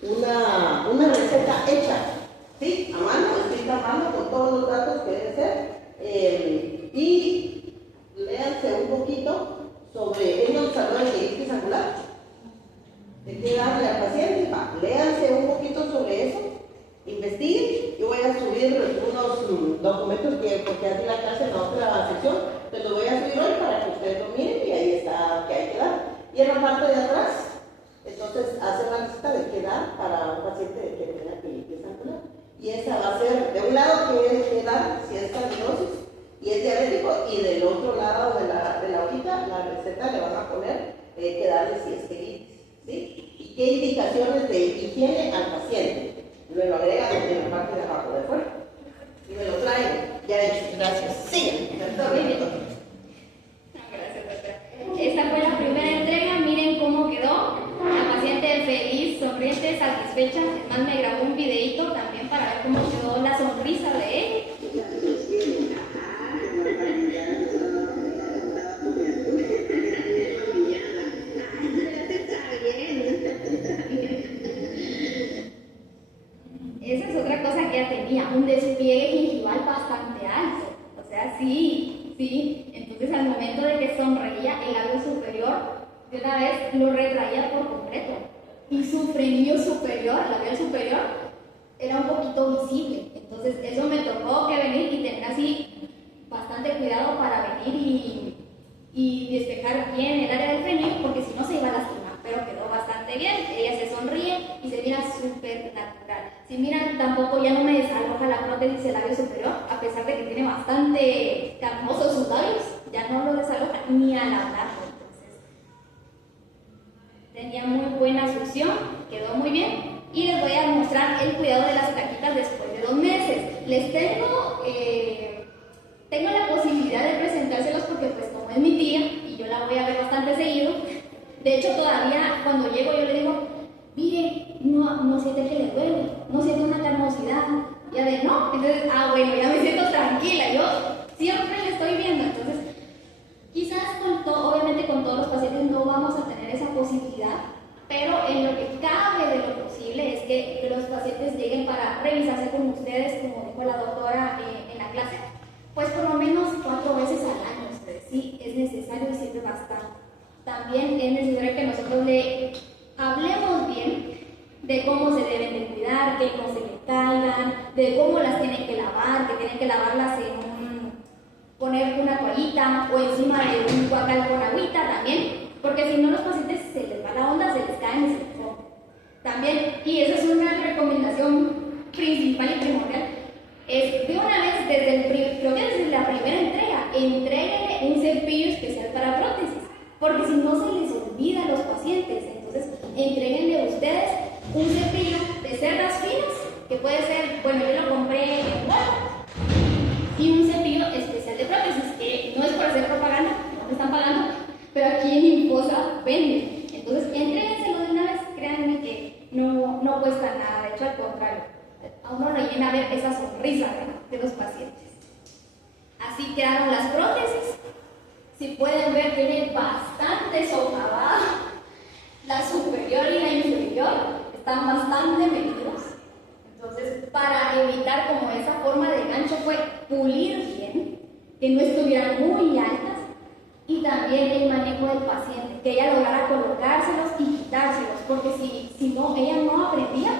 una receta hecha, ¿sí? A mano, escrita a mano, con todos los datos que debe ser. Y léanse un poquito sobre, él nos habló de diabetes angular, de qué darle al paciente, léanse un poquito sobre eso, investiguen. Yo voy a subir unos documentos porque hace la clase en la otra sección, te los voy a subir hoy para que ustedes lo miren y ahí está que hay que dar. Y en la parte de atrás, entonces hacen la lista de qué dar para un paciente que tenga diabetes angular. Y esa va a ser, de un lado que dar si es cardiosis y es diabético, y del otro lado de la hojita, la receta le van a poner que darle si es colitis, ¿sí? Y qué indicaciones de higiene al paciente. Me lo agregan en la parte de abajo de fuera. Y me lo traen ya hecho. Gracias. Sí, Gracias, doctora. Esta fue la primera entrega. Miren cómo quedó. La paciente feliz, sonriente, satisfecha. Además me grabó un videito también para ver cómo quedó la sonrisa de ella. Esa es otra cosa que ella tenía, un despliegue gingival bastante alto. O sea, sí. Entonces al momento de que sonreía, el labio superior de una vez lo retraía por completo. Y su frenillo superior, el labial superior, era un poquito visible. Entonces eso me tocó que venir y tener así bastante cuidado para venir y despejar bien el área del frenillo, porque si no se iba a lastimar. Pero quedó bastante bien, ella se sonríe y se mira súper natural. Si miran, tampoco ya no me desaloja la prótesis del labio superior, a pesar de que tiene bastante carnosos sus labios, ya no lo desaloja ni al hablar. Entonces, tenía muy buena succión, quedó muy bien. Y les voy a mostrar el cuidado de las plaquitas después de 2 meses. Les tengo la posibilidad de presentárselos porque pues como es mi tía y yo la voy a ver bastante seguido. De hecho, todavía cuando llego yo le digo, mire, no siente que le duele, no siente una carnosidad. Ya de no, entonces, bueno, ya me siento tranquila, yo siempre le estoy viendo. Entonces, quizás obviamente con todos los pacientes no vamos a tener esa posibilidad, pero en lo que cabe de lo posible es que los pacientes lleguen para revisarse con ustedes, como dijo la doctora en la clase, pues por lo menos 4 veces al año. Ustedes, sí, es necesario y sirve bastante. También es necesario que nosotros le hablemos bien de cómo se deben de cuidar, que no se le caigan, de cómo las tienen que lavar, que tienen que lavarlas poner una toallita o encima de un guacal con agüita también, porque si no los pacientes se les va la onda, se les caen y se les rompen. También, y esa es una recomendación principal y primordial, es de una vez desde la primera entrega, entréguenle un cepillo especial para prótesis. Porque si no se les olvida a los pacientes, entonces entréguenle ustedes un cepillo de cerdas finas, que puede ser, bueno, yo lo compré en Walmart, y un cepillo especial de prótesis, que no es por hacer propaganda, no me están pagando, pero aquí en Infosa venden. Entonces, entréguenselo de una vez, créanme que no cuesta nada, de hecho al contrario, a uno le llena ver esa sonrisa de los pacientes. Así quedaron las prótesis. Si pueden ver, tiene bastante socavada. La superior y la inferior están bastante medidos. Entonces, para evitar como esa forma de gancho fue pulir bien, que no estuvieran muy altas, y también el manejo del paciente, que ella lograra colocárselos y quitárselos, porque si no, ella no aprendía,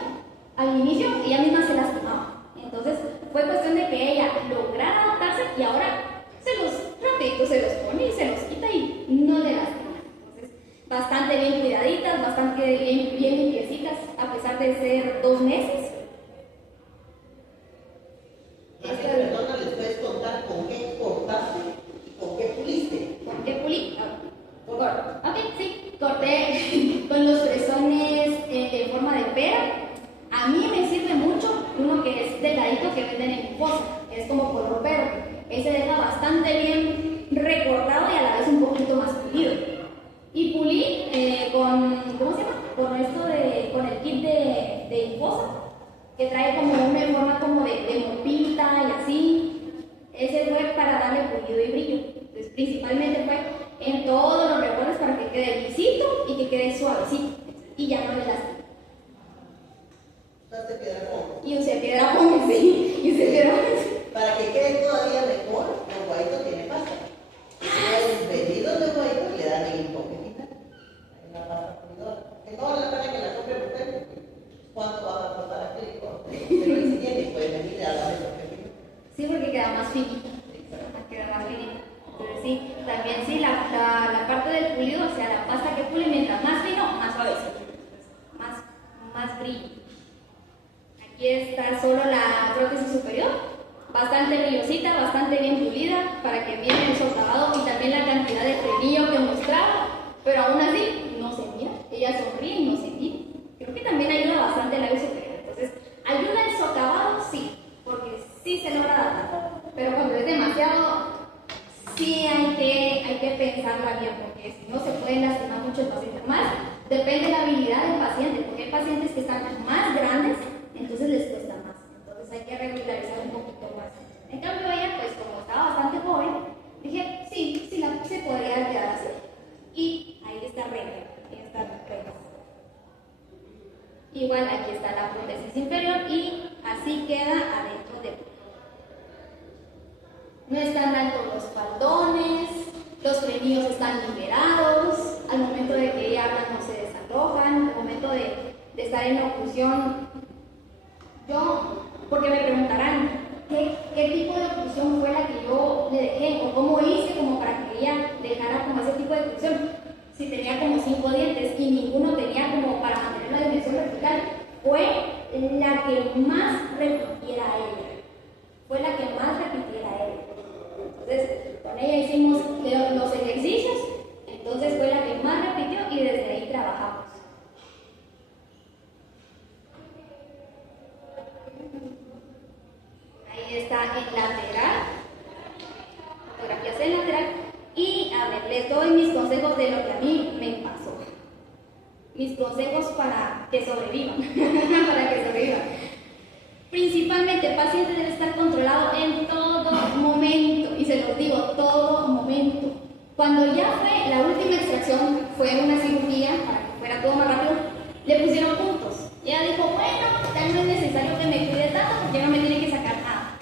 al inicio ella misma se lastimaba. Entonces, fue cuestión de que ella lograra adaptarse y ahora rapidito se los pone y se los quita y no le lastima. Entonces, bastante bien cuidaditas, bastante bien limpiecitas, a pesar de ser 2 meses. Perdona, ¿les puedes contar con qué cortaste y con qué puliste? ¿Con qué pulí? Ok, sí, corté con los fresones en forma de pera. A mí me sirve mucho uno que es delgadito que venden en Infosa, que es como color verde. Ese deja bastante bien recortado y a la vez un poquito más pulido. Y pulí con, ¿cómo se llama? Con el kit de Infosa, que trae como una forma como de mopita y así. Ese fue para darle pulido y brillo. Entonces, principalmente fue en todos los recuerdos para que quede lisito y que quede suavecito. Y ya no queda más finita. Queda más finita. Entonces sí, también sí, la parte del pulido, o sea, la pasta que pule, mientras más fino, más suavecito, más brillo. Aquí está solo la prótesis superior, bastante brillosita, bastante bien pulida, para que viene el socavado y también la cantidad de frenillo que mostraba, pero aún así no se mira, ella sonríe y no se mira. Creo que también ayuda bastante el labio superior. Entonces, ayuda el socavado, sí, porque sí se logra adaptar, pero cuando es demasiado, sí hay que pensarla bien, porque si no se puede lastimar mucho el paciente. Más depende de la habilidad del paciente, porque hay pacientes que están más grandes, entonces les cuesta más. Entonces hay que regularizar un poquito más. En cambio ella, pues como estaba bastante joven, dije, sí, se podría quedar así. Y ahí está regla, ahí está la regla. Igual aquí está la prótesis inferior y así queda adentro de. No están altos los faldones, los frenillos están liberados, al momento de que ella habla no se desalojan, al momento de estar en oclusión, porque me preguntarán, ¿qué tipo de oclusión fue la que yo le dejé? ¿O cómo hice como para que ella dejara como ese tipo de oclusión? Si tenía como 5 dientes y ninguno tenía como para mantener una dimensión vertical, fue la que más repitiera a ella. Entonces, con ella hicimos los ejercicios, entonces fue la que más repitió y desde ahí trabajamos. Ahí está el lateral, fotografías en lateral, y a ver, les doy mis consejos de lo que a mí me pasó. Mis consejos para que sobrevivan, para que sobrevivan. Principalmente, el paciente debe estar controlado en todo momento, y se los digo, todo momento. Cuando ya fue la última extracción, fue una cirugía, para que fuera todo más rápido, le pusieron puntos. Y ella dijo, bueno, ya no es necesario que me cuide tanto porque ya no me tienen que sacar nada.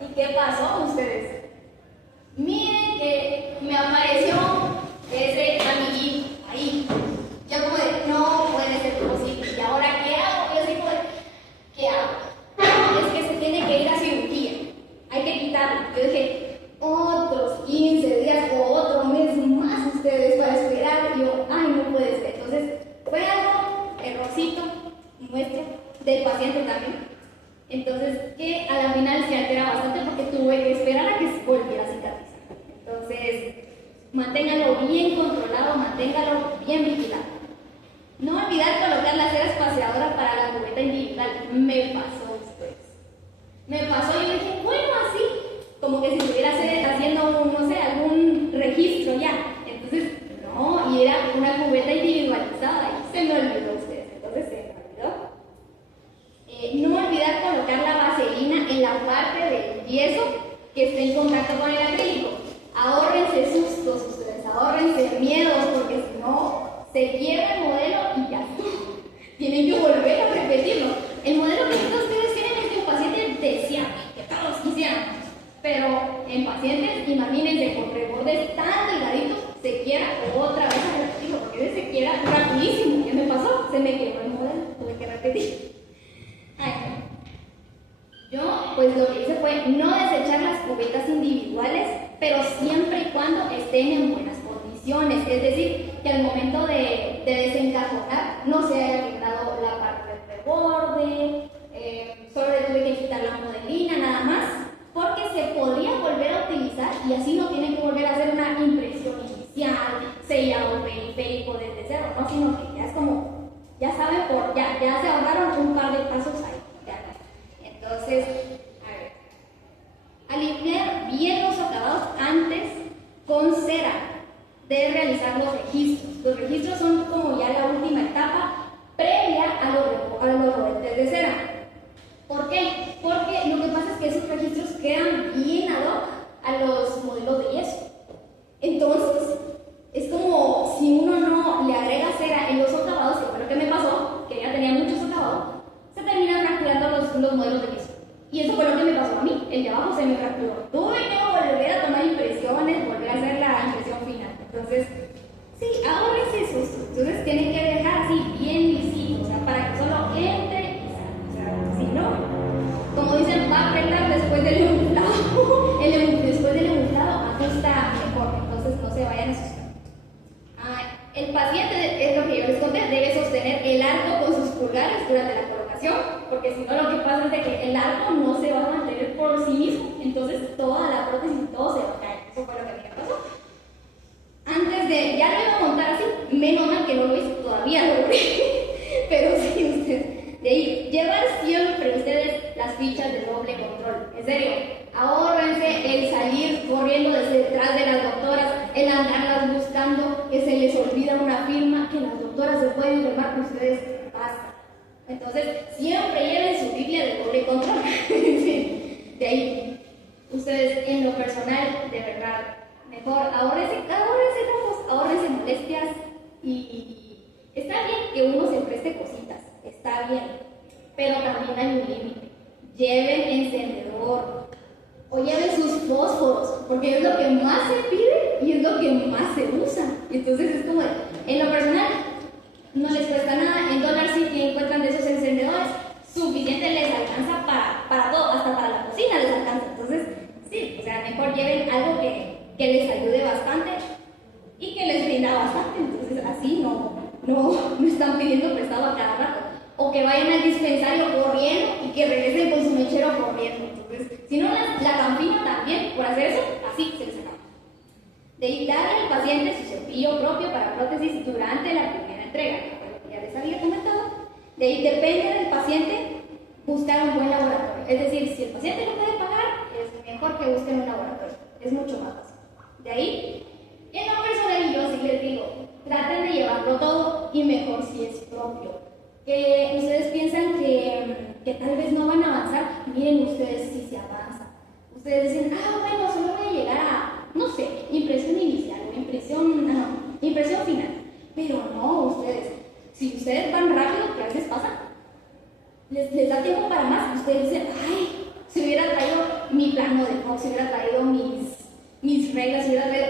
¿Y qué pasó ustedes? Miren que me apareció ese amiguito ahí. Yo como de, no puede ser posible. ¿Y ahora qué hago? Yo así como de, ¿qué hago? Es que se tiene que ir a cirugía. Hay que quitarlo. Yo dije, otros 15 días o otro mes más ustedes para esperar. Y yo, ay, no puede ser. Entonces, fue algo, errorcito nuestro, del paciente también. Entonces, que a la final se altera bastante porque tuve que esperar a que se volviera a cicatrizar. Entonces, manténgalo bien controlado, manténgalo bien vigilado. No olvidar colocar la cera espaciadora para la cubeta individual. Me pasó ustedes. Me pasó y yo dije, bueno, así, como que si estuviera haciendo, no sé, algún registro ya. Entonces, no, y era una cubeta individualizada y se me olvidó ustedes. Entonces, se me olvidó. No olvidar colocar la vaselina en la parte del yeso que esté en contacto con el acrílico. Ahórrense sustos ustedes, ahórrense miedos, porque si no, se quiebra el modelo y ya tienen que volver a repetirlo. El modelo que ustedes tienen es de un paciente deseable, que todos quisiéramos, pero en pacientes, imagínense, con rebordes tan delgaditos, se quiebra otra vez a repetirlo, porque ese se quiebra rapidísimo. ¿Qué me pasó? Se me quebró el modelo, tuve que repetir. Ay. Yo, pues lo que hice fue no desechar las cubetas individuales, pero siempre y cuando estén en buenas condiciones, es decir, que al momento de desencajonar no se haya quitado la parte del reborde, solo le tuve que quitar la modelina nada más, porque se podría volver a utilizar y así no tienen que volver a hacer una impresión inicial, sellado periférico desde cero, no, sino que ya es como, ya saben, ya se ahorraron un par de pasos ahí. Ya. Entonces, a ver, alinear bien los acabados antes con cera de realizar los registros. Los registros son como ya la última etapa previa a los rodetes de cera. ¿Por qué? Porque lo que pasa es que esos registros quedan bien ad hoc a los modelos de yeso. Entonces, es como si uno no le agrega cera en los socavados, que fue lo que me pasó, que ya tenía mucho socavado, se terminan fracturando los modelos de yeso. Y eso fue lo que me pasó a mí, el de abajo se me fracturó. Tuve que volver a tomar impresiones, volver a hacer la impresión final. Entonces, sí, ahora es eso. Entonces tienen que dejar así bien lisito, o sea, para que solo entre y salga. O sea, si no, como dicen, va a apretar después del inflado. mismo, entonces toda la prótesis, todo se va a caer. Eso fue lo que me pasó. Antes de, ya lo iba a montar así, menos mal que no lo hice, todavía lo logré. Pero sí, ustedes, de ahí, llevar siempre ustedes las fichas de doble control. En serio, ahórrense el salir corriendo desde detrás de las doctoras, el andarlas buscando, que se les olvida una firma, que las doctoras se pueden enfermar con ustedes, basta. Entonces, siempre lleven su Biblia de doble control. De ahí, ustedes en lo personal, de verdad, mejor ahórrense cosas, ahórrense molestias y está bien que uno se preste cositas, está bien, pero también hay un límite. Lleven encendedor o lleven sus fósforos, porque es lo que más se pide y es lo que más se usa. Entonces es como, en lo personal, no les cuesta nada. En Dollar City encuentran de esos encendedores, suficiente les alcanza para todo, hasta para la cocina les alcanza. Entonces, sí, o sea, mejor lleven algo que les ayude bastante y que les brinda bastante. Entonces, así no están pidiendo prestado a cada rato. O que vayan al dispensario corriendo y que regresen con su mechero corriendo. Entonces, si no, la campina también, por hacer eso, así se les acaba. De darle al paciente su cepillo propio para prótesis durante la primera entrega, como ya les había comentado. De ahí depende del paciente buscar un buen laboratorio. Es decir, si el paciente no puede pagar, es mejor que busquen un laboratorio. Es mucho más fácil. De ahí, en lo personal, yo sí les digo, traten de llevarlo todo y mejor si es propio. Que ustedes piensan que tal vez no van a avanzar, miren ustedes si se avanza. Ustedes dicen, bueno, solo voy a llegar a, no sé, impresión inicial o impresión final. Pero no, ustedes, si ustedes van rápido, ¿qué les pasa? Les da tiempo para más. Ustedes dicen, si hubiera traído mi plano de Fox, si hubiera traído mis reglas, si hubiera traído,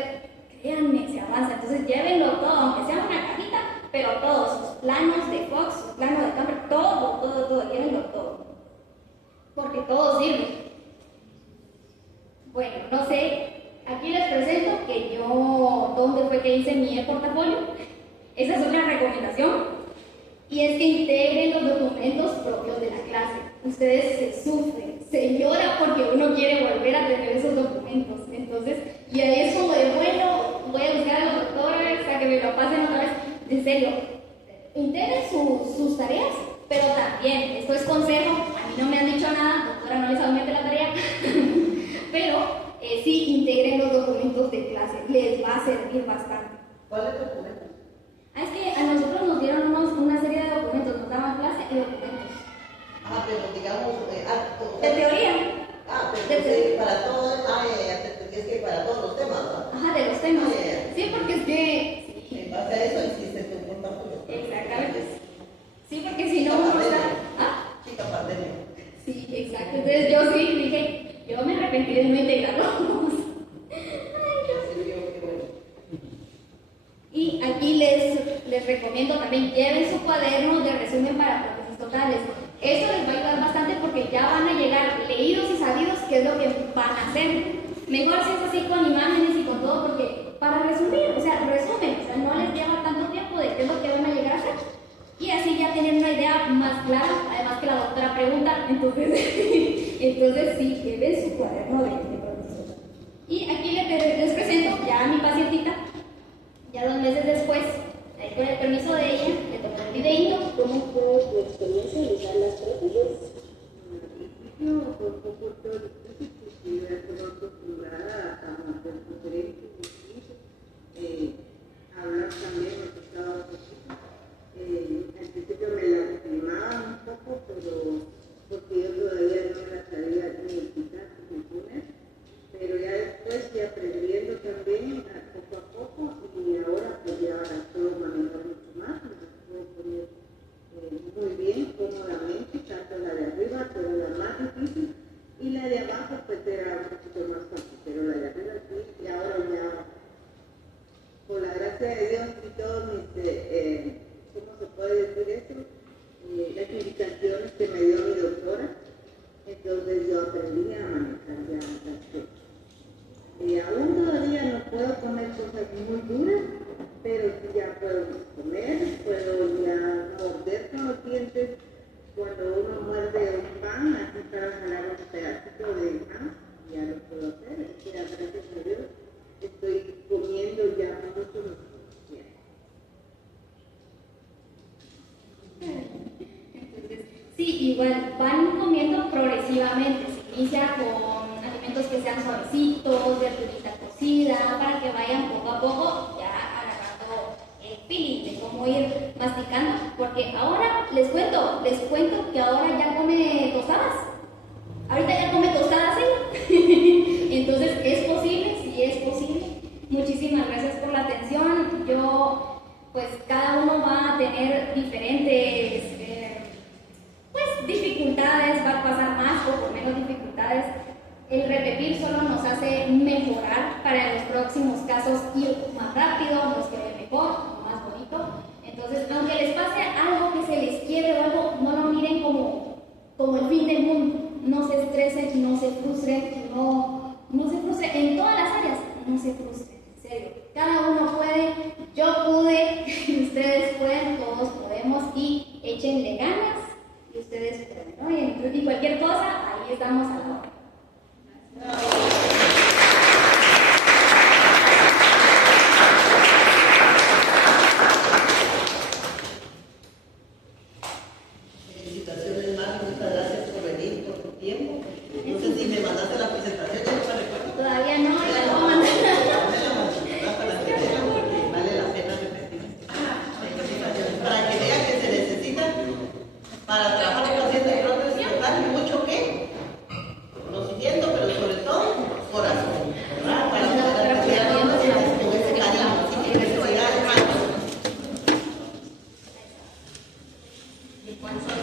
créanme, se avanza. Entonces llévenlo todo, aunque sea una cajita, pero todos sus planos de Fox, sus planos de cámara, todo, llévenlo todo. Porque todo sirve. Bueno, no sé, aquí les presento que yo, ¿dónde fue que hice mi portafolio? Esa es otra recomendación. Y es que integren los documentos propios de la clase. Ustedes se sufren, se llora porque uno quiere volver a tener esos documentos. Entonces, y ahí es como de, bueno, voy a buscar a los doctores a que me lo pasen otra vez. En serio, integren sus tareas, pero también, esto es consejo, a mí no me han dicho nada, doctora, no les aumente la tarea, pero sí integren los documentos de clase, les va a servir bastante. ¿Cuáles documentos? Es que a nosotros nos dieron una serie de documentos, nos daban clase y documentos. Pero digamos, De teoría. pero para todo, es que para todos los temas, ¿no? De los temas. Yeah. Sí, porque es que... En base a eso hiciste tu portafolio. Exactamente. Sí, porque si no uno está... Chica pandemia. Sí, exacto. Entonces yo sí dije, yo me arrepentí de no integrarlos. Y aquí les recomiendo también, lleven su cuaderno de resumen para prótesis totales. Eso les va a ayudar bastante porque ya van a llegar leídos y sabidos qué es lo que van a hacer. Mejor si es así con imágenes y con todo, porque para resumir, resumen, no les lleva tanto tiempo de qué es lo que van a llegar a hacer. Y así ya tienen una idea más clara, además que la doctora pregunta, entonces sí, lleven su cuaderno de prótesis. Y aquí les presento ya a mi pacientita. Ya 2 meses después, ahí con el permiso de ella, le tomé el videíto. ¿Cómo fue tu experiencia de usar las prótesis? No, fue un poco difícil, estuve acostumbrada a hacer conferencias, hablar también lo que estaba haciendo. Al principio me lastimaba un poco, pero porque yo todavía no la sabía ni quitar ni poner. Pero ya después fui aprendiendo también poco a poco y ahora pues ya la puedo manejar mucho más, me la puedo poner muy bien, cómodamente, tanto la de arriba, pero la más difícil, y la de abajo pues era un poquito más fácil, pero la de arriba sí, y ahora ya, por la gracia de Dios y todos mis, ¿cómo se puede decir eso? Las indicaciones que me dio mi doctora, entonces yo aprendí a manejar ya las cosas. Aún todavía no puedo comer cosas muy duras, pero sí ya puedo comer, puedo ya morder con los dientes cuando uno muerde un pan, así para jalar un pedacito de pan. sean suavecitos, verdurita cocida, para que vayan poco a poco ya agarrando el feeling de cómo ir masticando, porque ahora les cuento que ahora ya come tostadas. Ahorita ya come tostadas ella. Entonces, ¿es posible? Sí, es posible. Muchísimas gracias por la atención. Yo, pues, cada uno va a tener diferentes dificultades, va a pasar más o con menos dificultades. El repetir solo nos hace mejorar para los próximos casos, ir más rápido, nos quede mejor, más bonito. Entonces, aunque les pase algo que se les quiebre o algo, no lo miren como el fin del mundo. No se estresen, no se frustren, no se frustren en todas las áreas, no se frustren, en serio. Cada uno puede, yo pude, ustedes pueden, todos podemos, y échenle ganas y ustedes pueden, ¿no? Y cualquier cosa, ahí estamos a la hora. Felicitaciones, Mari, muchas gracias por venir, por tu tiempo. No sé si me mandaste la presentación, ya no me recuerdo. Todavía no, la voy a mandar. Para que vean, porque vale la pena repetir. Felicitaciones. Para que vean que se necesita para trabajar con pacientes crónicos y mucho que conocimiento, pero sobre todo corazón, ¿verdad? Para poder atender a los pacientes con ese cariño. Así que felicidades, Marcos. ¿Y cuántos?